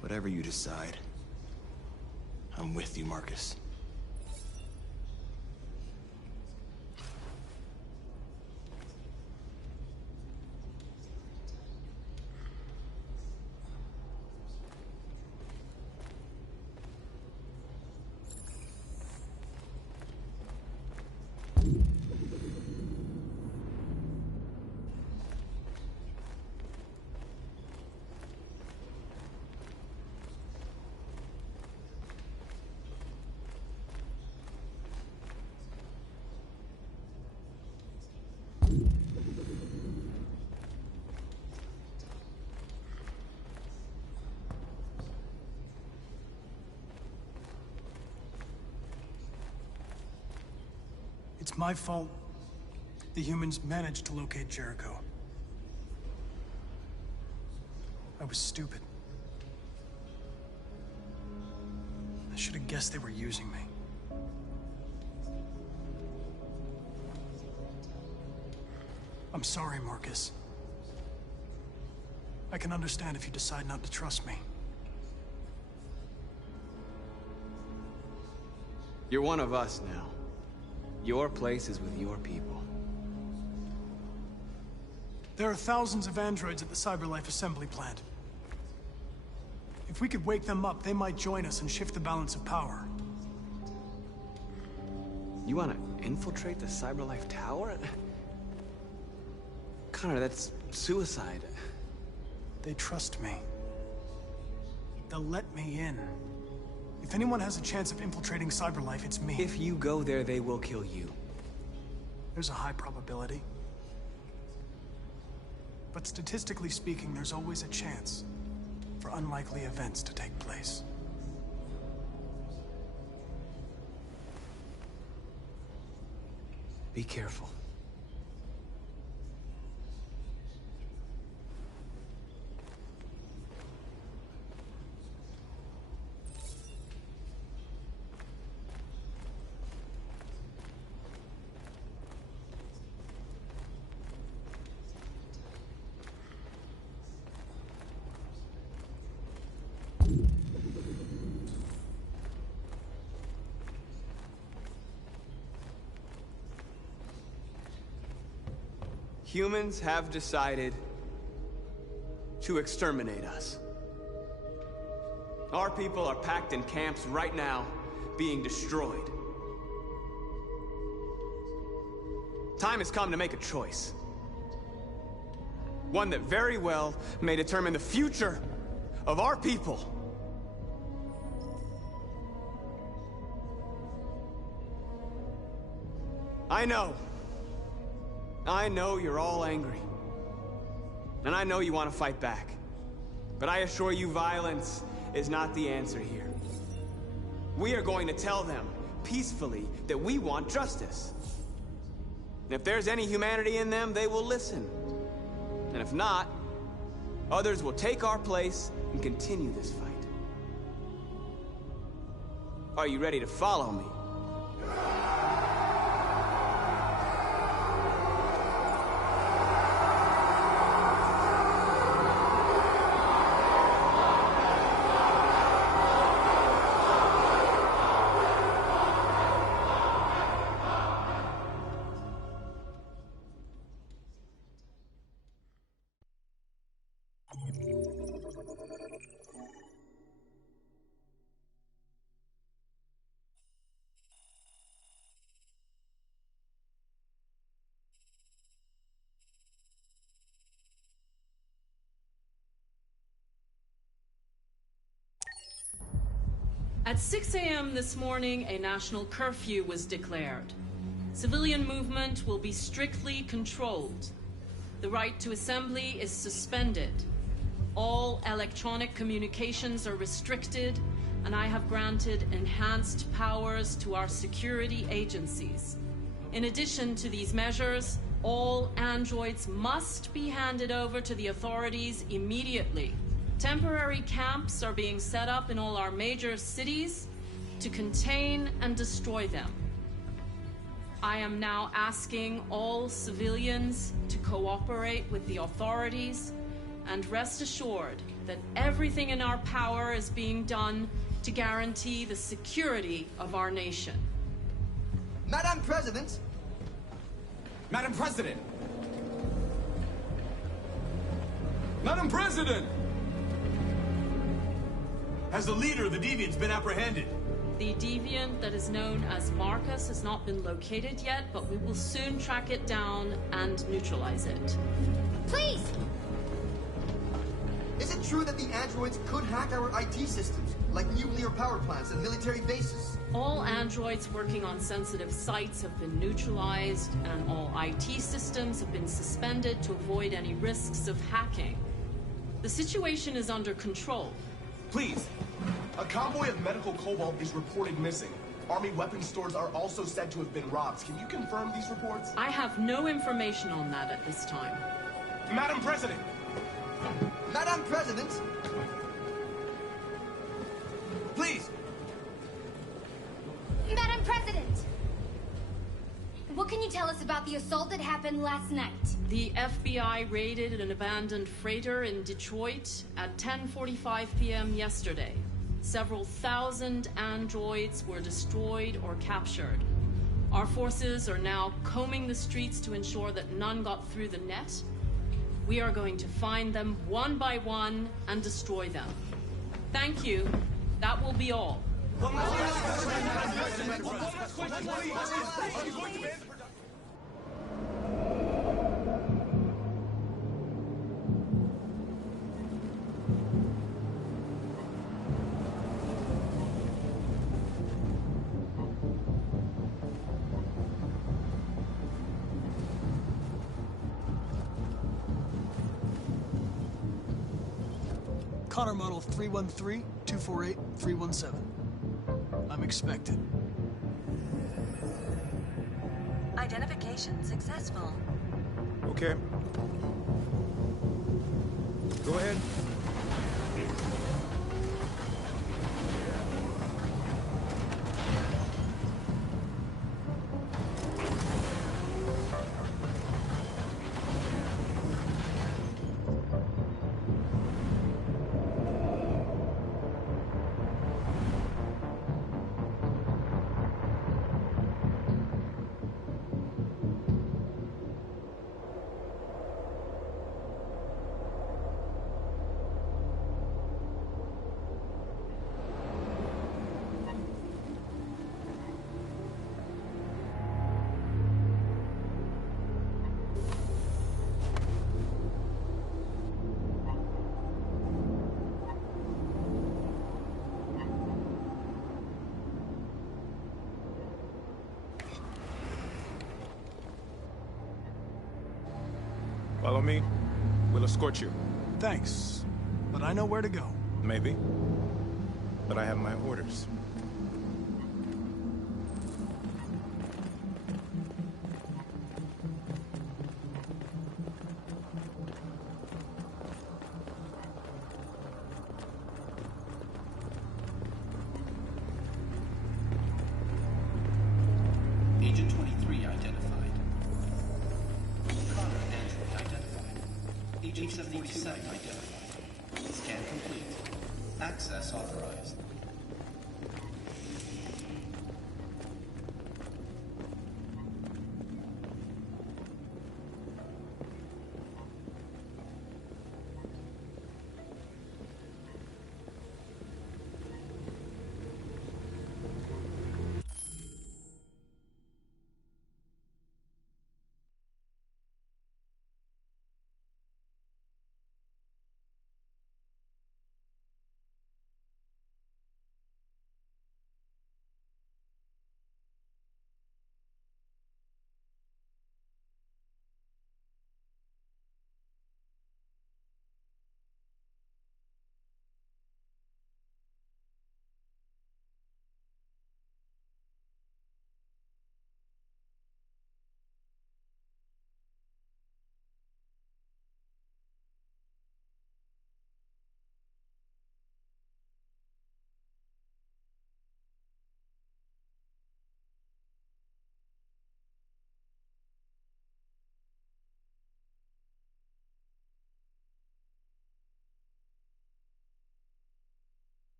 Whatever you decide, I'm with you, Marcus. It's my fault the humans managed to locate Jericho. I was stupid. I should have guessed they were using me. I'm sorry, Marcus. I can understand if you decide not to trust me. You're one of us now. Your place is with your people. There are thousands of androids at the CyberLife assembly plant. If we could wake them up, they might join us and shift the balance of power. You want to infiltrate the CyberLife tower? Connor, that's suicide. They trust me. They'll let me in. If anyone has a chance of infiltrating CyberLife, it's me. If you go there, they will kill you. There's a high probability. But statistically speaking, there's always a chance for unlikely events to take place. Be careful. Humans have decided to exterminate us. Our people are packed in camps right now, being destroyed. Time has come to make a choice. One that very well may determine the future of our people. I know you're all angry. And I know you want to fight back. But I assure you, violence is not the answer here. We are going to tell them, peacefully, that we want justice. And if there's any humanity in them, they will listen. And if not, others will take our place and continue this fight. Are you ready to follow me? At 6 a.m. this morning, a national curfew was declared. Civilian movement will be strictly controlled. The right to assembly is suspended. All electronic communications are restricted, and I have granted enhanced powers to our security agencies. In addition to these measures, all androids must be handed over to the authorities immediately. Temporary camps are being set up in all our major cities to contain and destroy them. I am now asking all civilians to cooperate with the authorities and rest assured that everything in our power is being done to guarantee the security of our nation. Madam President! Madam President! Madam President! Has the leader of the Deviants been apprehended? The deviant that is known as Marcus has not been located yet, but we will soon track it down and neutralize it. Please! Is it true that the androids could hack our IT systems, like nuclear power plants and military bases? All androids working on sensitive sites have been neutralized, and all IT systems have been suspended to avoid any risks of hacking. The situation is under control. Please. A convoy of medical cobalt is reported missing. Army weapons stores are also said to have been robbed. Can you confirm these reports? I have no information on that at this time. Madam President! Madam President! Please! Madam President! What can you tell us about the assault that happened last night? The FBI raided an abandoned freighter in Detroit at 10:45 p.m. yesterday. Several thousand androids were destroyed or captured. Our forces are now combing the streets to ensure that none got through the net. We are going to find them one by one and destroy them. Thank you. That will be all. Connor model 313-248-317. I'm expected. Identification successful. Okay. Go ahead. Follow me. We'll escort you. Thanks, but I know where to go. Maybe. But I have my orders. Agent 23 identified. Connor Android identified. Agent 77 identified. Scan complete. Access authorized.